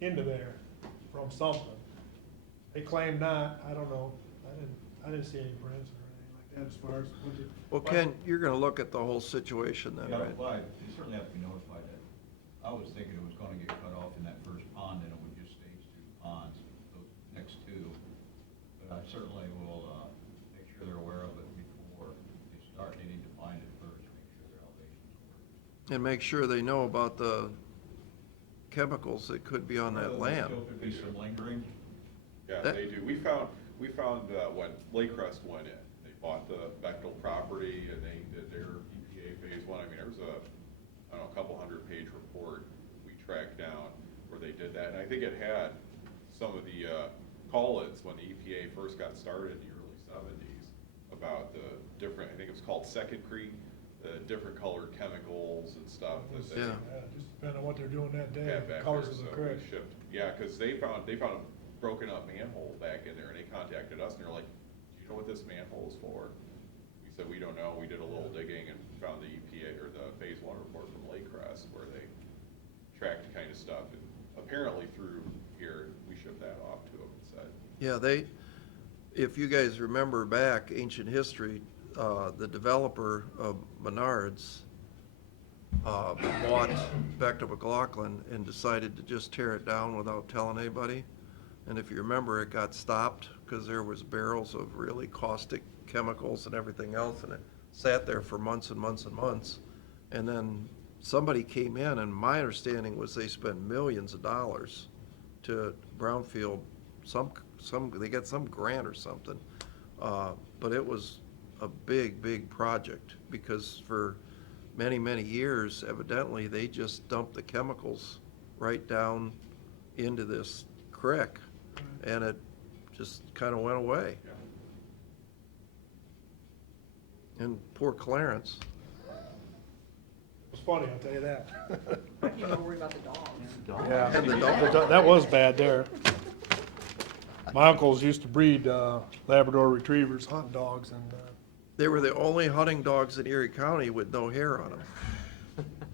into there from something. They claim not, I don't know, I didn't see any prints or anything like that as far as. Well, Ken, you're gonna look at the whole situation then, Yeah, right? well, they certainly have to be notified that. I was thinking it was gonna get cut off in that first pond, and it would just stage through the ponds, those next 2. But I certainly will, make sure they're aware of it before they start. They need to find it first, make sure their elevations work. And make sure they know about the chemicals that could be on that land. Still could be some lingering. Yeah, That- they do. We found when Lake Crest went in, they bought the Bechtel property and they did their EPA phase 1. I mean, there was I don't know, a couple 100-page report we tracked down where they did that. And I think it had some of the call-ins when the EPA first got started in the early 70s about the different, I think it was called Second Creek, the different colored chemicals and stuff that they Yeah. Yeah, just depending on what they're doing that day, had the back colors there, of the so we creek. shipped. Yeah, because they found a broken up manhole back in there, and they contacted us, and they're like, do you know what this manhole is for? We said, we don't know. We did a little digging and found the EPA, or the Phase 1 report from Lake Crest, where they tracked kind of stuff, and apparently through here, we shipped that off to them and said, Yeah, if you guys remember back, ancient history, the developer of Menards bought Vector McLaughlin and decided to just tear it down without telling anybody. And if you remember, it got stopped because there was barrels of really caustic chemicals and everything else, and it sat there for months and months and months. And then somebody came in, and my understanding was they spent millions of dollars to brownfield, they got some grant or something. But it was a big project, because for many years, evidently, they just dumped the chemicals right down into this creek, and it just kind of went away. And poor Clarence. It's funny, I'll tell you that. You don't worry about the dogs. Yeah, And the dog. that was bad there. My uncles used to breed Labrador retrievers, hunting dogs, and They were the only hunting dogs in Erie County with no hair on them.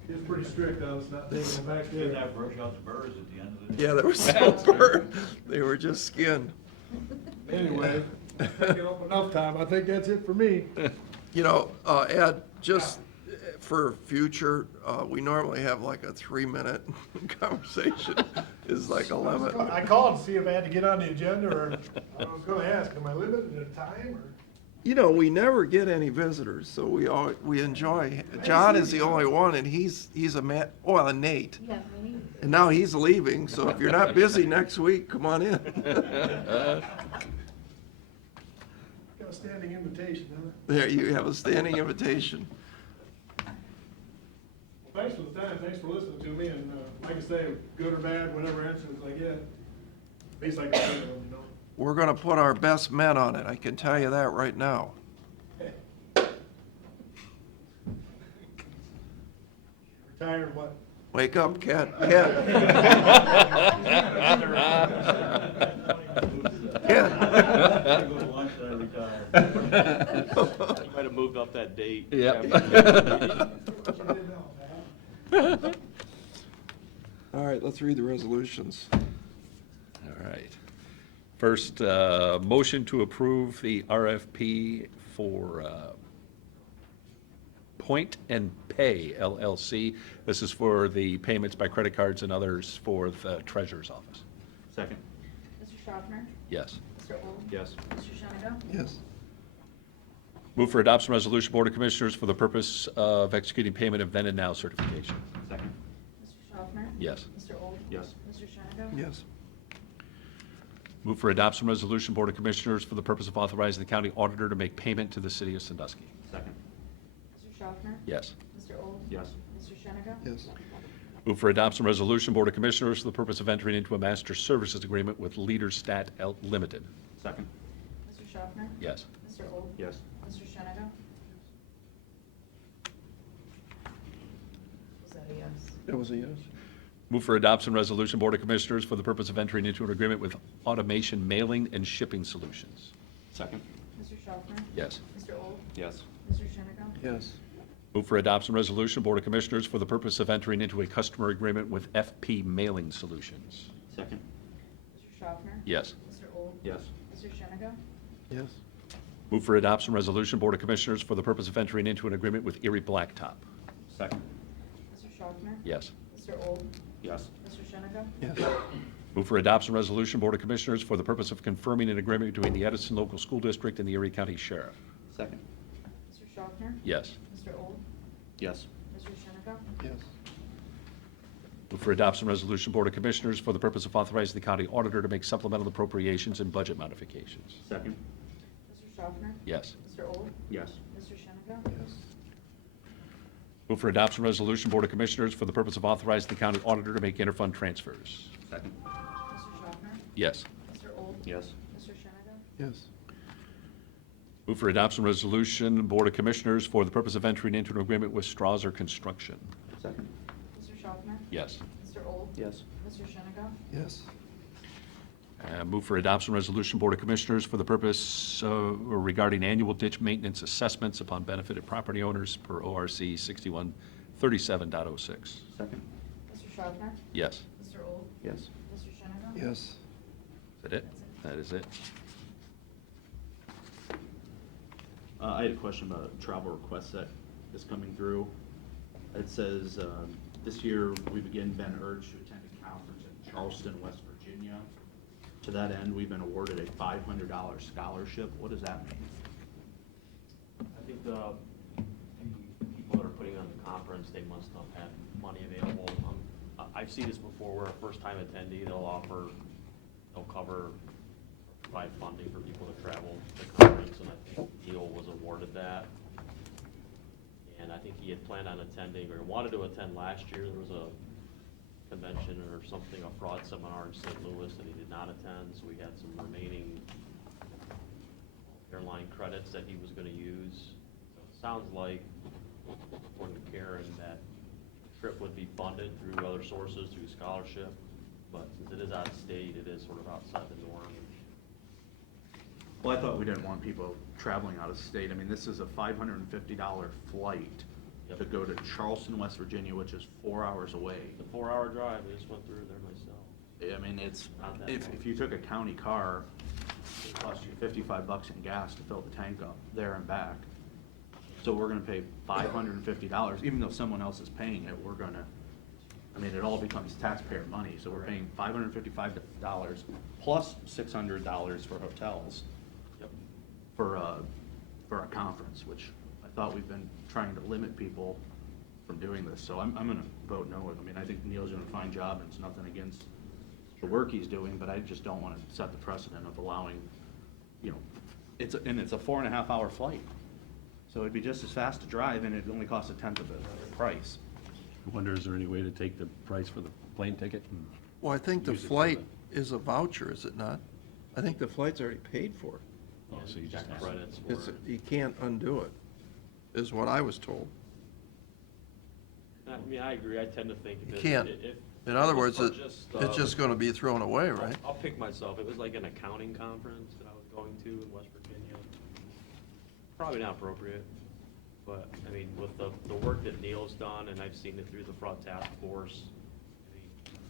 he was pretty strict on us not taking them back Didn't there. that brush out the birds at the end of the day? Yeah, there was no they were just skinned. Anyway, taking up enough time, I think that's it for me. You know, Ed, just for future, we normally have like a 3-minute conversation, is like a limit. I called to see if I had to get on the agenda, or I was gonna ask, am I limited in time, or? You know, we never get any visitors, so we enjoy, John is the only one, and he's a man, well, and Nate. Yeah, me. And now he's leaving, so if you're not busy next week, come on in. Got a standing invitation, huh? There, you have a standing invitation. Well, thanks for the time, thanks for listening to me, and like I say, good or bad, whatever answers I get, at least I can say them, you know. We're gonna put our best men on it, I can tell you that right now. Retired, what? Wake up, Ken. Ken. Ken. Go to lunch and I retire. You might have moved up that date. All right, let's read the resolutions. All right. First, motion to approve the RFP for Point and Pay LLC. This is for the payments by credit cards and others for the treasurer's office. Second. Mr. Schaffner? Yes. Mr. Old? Yes. Mr. Shenigo? Yes. Move for adoption resolution, Board of Commissioners, for the purpose of executing payment of then and now certification. Second. Mr. Schaffner? Yes. Mr. Old? Yes. Mr. Shenigo? Yes. Move for adoption resolution, Board of Commissioners, for the purpose of authorizing the county auditor to make payment to the city of Sandusky. Second. Mr. Schaffner? Yes. Mr. Old? Yes. Mr. Shenigo? Yes. Move for adoption resolution, Board of Commissioners, for the purpose of entering into a master services agreement with Leaderstat Limited. Second. Mr. Schaffner? Yes. Mr. Old? Yes. Mr. Shenigo? Was that a yes? That was a yes. Move for adoption resolution, Board of Commissioners, for the purpose of entering into an agreement with Automation Mailing and Shipping Solutions. Second. Mr. Schaffner? Yes. Mr. Old? Yes. Mr. Shenigo? Yes. Move for adoption resolution, Board of Commissioners, for the purpose of entering into a customer agreement with FP Mailing Solutions. Second. Mr. Schaffner? Yes. Mr. Old? Yes. Mr. Shenigo? Yes. Move for adoption resolution, Board of Commissioners, for the purpose of entering into an agreement with Erie Blacktop. Second. Mr. Schaffner? Yes. Mr. Old? Yes. Mr. Shenigo? Yes. Move for adoption resolution, Board of Commissioners, for the purpose of confirming an agreement between the Edison Local School District and the Erie County Sheriff. Second. Mr. Schaffner? Yes. Mr. Old? Yes. Mr. Shenigo? Yes. Move for adoption resolution, Board of Commissioners, for the purpose of authorizing the county auditor to make supplemental appropriations and budget modifications. Second. Mr. Schaffner? Yes. Mr. Old? Yes. Mr. Shenigo? Yes. Move for adoption resolution, Board of Commissioners, for the purpose of authorizing the county auditor to make interfund transfers. Second. Mr. Schaffner? Yes. Mr. Old? Yes. Mr. Shenigo? Yes. Move for adoption resolution, Board of Commissioners, for the purpose of entering into an agreement with Strasser Construction. Second. Mr. Schaffner? Yes. Mr. Old? Yes. Mr. Shenaka? Yes. Move for adoption resolution, Board of Commissioners, for the purpose regarding annual ditch maintenance assessments upon benefited property owners per ORC 6137.06. Second. Mr. Schaffner? Yes. Mr. Old? Yes. Mr. Shenaka? Yes. Is that it? That is it. I had a question about a travel request that is coming through. It says, this year we've again been urged to attend a conference in Charleston, West Virginia. To that end, we've been awarded a $500 scholarship. What does that mean? I think the people that are putting on the conference, they must have had money available. I've seen this before where a first-time attendee, they'll cover, provide funding for people to travel to the conference, and I think Neil was awarded that. And I think he had planned on attending, or wanted to attend last year. There was a convention or something, a fraud seminar in St. Louis that he did not attend, so we had some remaining airline credits that he was gonna use. So it sounds like, according to Karen, that trip would be funded through other sources, through scholarship, but since it is out of state, it is sort of outside the norm. Well, I thought we didn't want people traveling out of state. I mean, this is a $550 flight to go to Charleston, West Virginia, which is 4 hours away. The 4-hour drive, I just went through there myself. I mean, it's, Not that if long. you took a county car, it costs you $55 in gas to fill the tank up there and back. So we're gonna pay $550, even though someone else is paying it, we're gonna, I mean, it all becomes taxpayer money, so we're paying $555 plus $600 for hotels Yep. for a conference, which I thought we've been trying to limit people from doing this, so I'm gonna vote no. I mean, I think Neil's doing a fine job, and it's nothing against the work he's doing, but I just don't wanna set the precedent of allowing, you know, it's a 4.5-hour flight. So it'd be just as fast to drive, and it only costs a tenth of the price. I wonder, is there any way to take the price for the plane ticket? Well, I think the Use it for flight is a voucher, is it not? I think the flight's already paid for. Oh, so you just Got have- credits for It's, it. you can't undo it, is what I was told. I mean, I agree, I tend to think You that can't. if. In other if words, for it's just gonna be thrown away, right? I'll pick myself, it was like an accounting conference that I was going to in West Virginia. Probably not appropriate, but, I mean, with the work that Neil's done, and I've seen it through the fraud task force, I mean,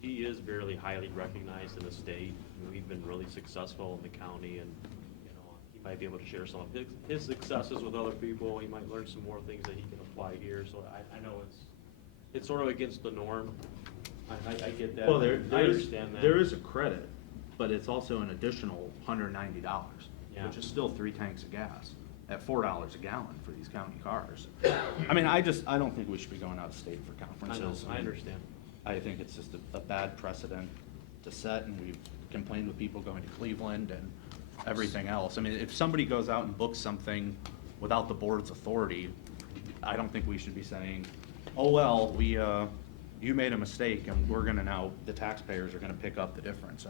he is very highly recognized in the state. I mean, we've been really successful in the county, and, you know, he might be able to share some of his successes with other people. He might learn some more things that he can apply here, so I know it's sort of against the norm. I get that. Well, I understand that. there is a credit, but it's also an additional $190, Yeah. which is still 3 tanks of gas at $4 a gallon for these county cars. I mean, I don't think we should be going out of state for I conferences. know, I understand. I think it's just a bad precedent to set, and we've complained with people going to Cleveland and everything else. I mean, if somebody goes out and books something without the board's authority, I don't think we should be saying, oh, well, you made a mistake, and we're gonna now, the taxpayers are gonna pick up the difference.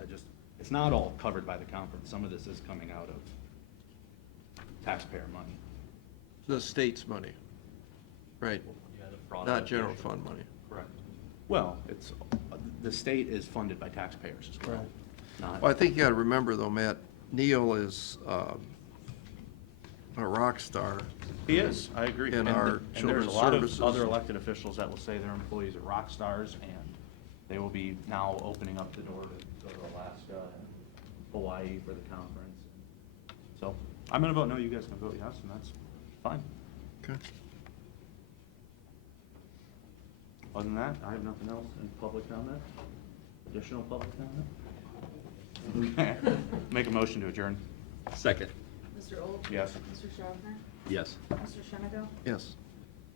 It's not all covered by the conference. Some of this is coming out of taxpayer money. The state's money, right? Yeah, the fraud Not general allocation. fund money. Correct. Well, the state is funded by taxpayers as well. Not, Well, I think you gotta remember though, Matt, Neil is, a rock star. he is, I agree. In And our and there's children's a lot services. of other elected officials that will say their employees are rock stars, and they will be now opening up the door to go to Alaska and Hawaii for the conference. So, I'm gonna vote no, you guys can vote yes, and that's fine. Okay. Other than that, I have nothing else. Any public comment? Additional public comment? Make a motion to adjourn. Second. Mr. Old? Yes. Mr. Schaffner? Yes. Mr. Shenaka? Yes.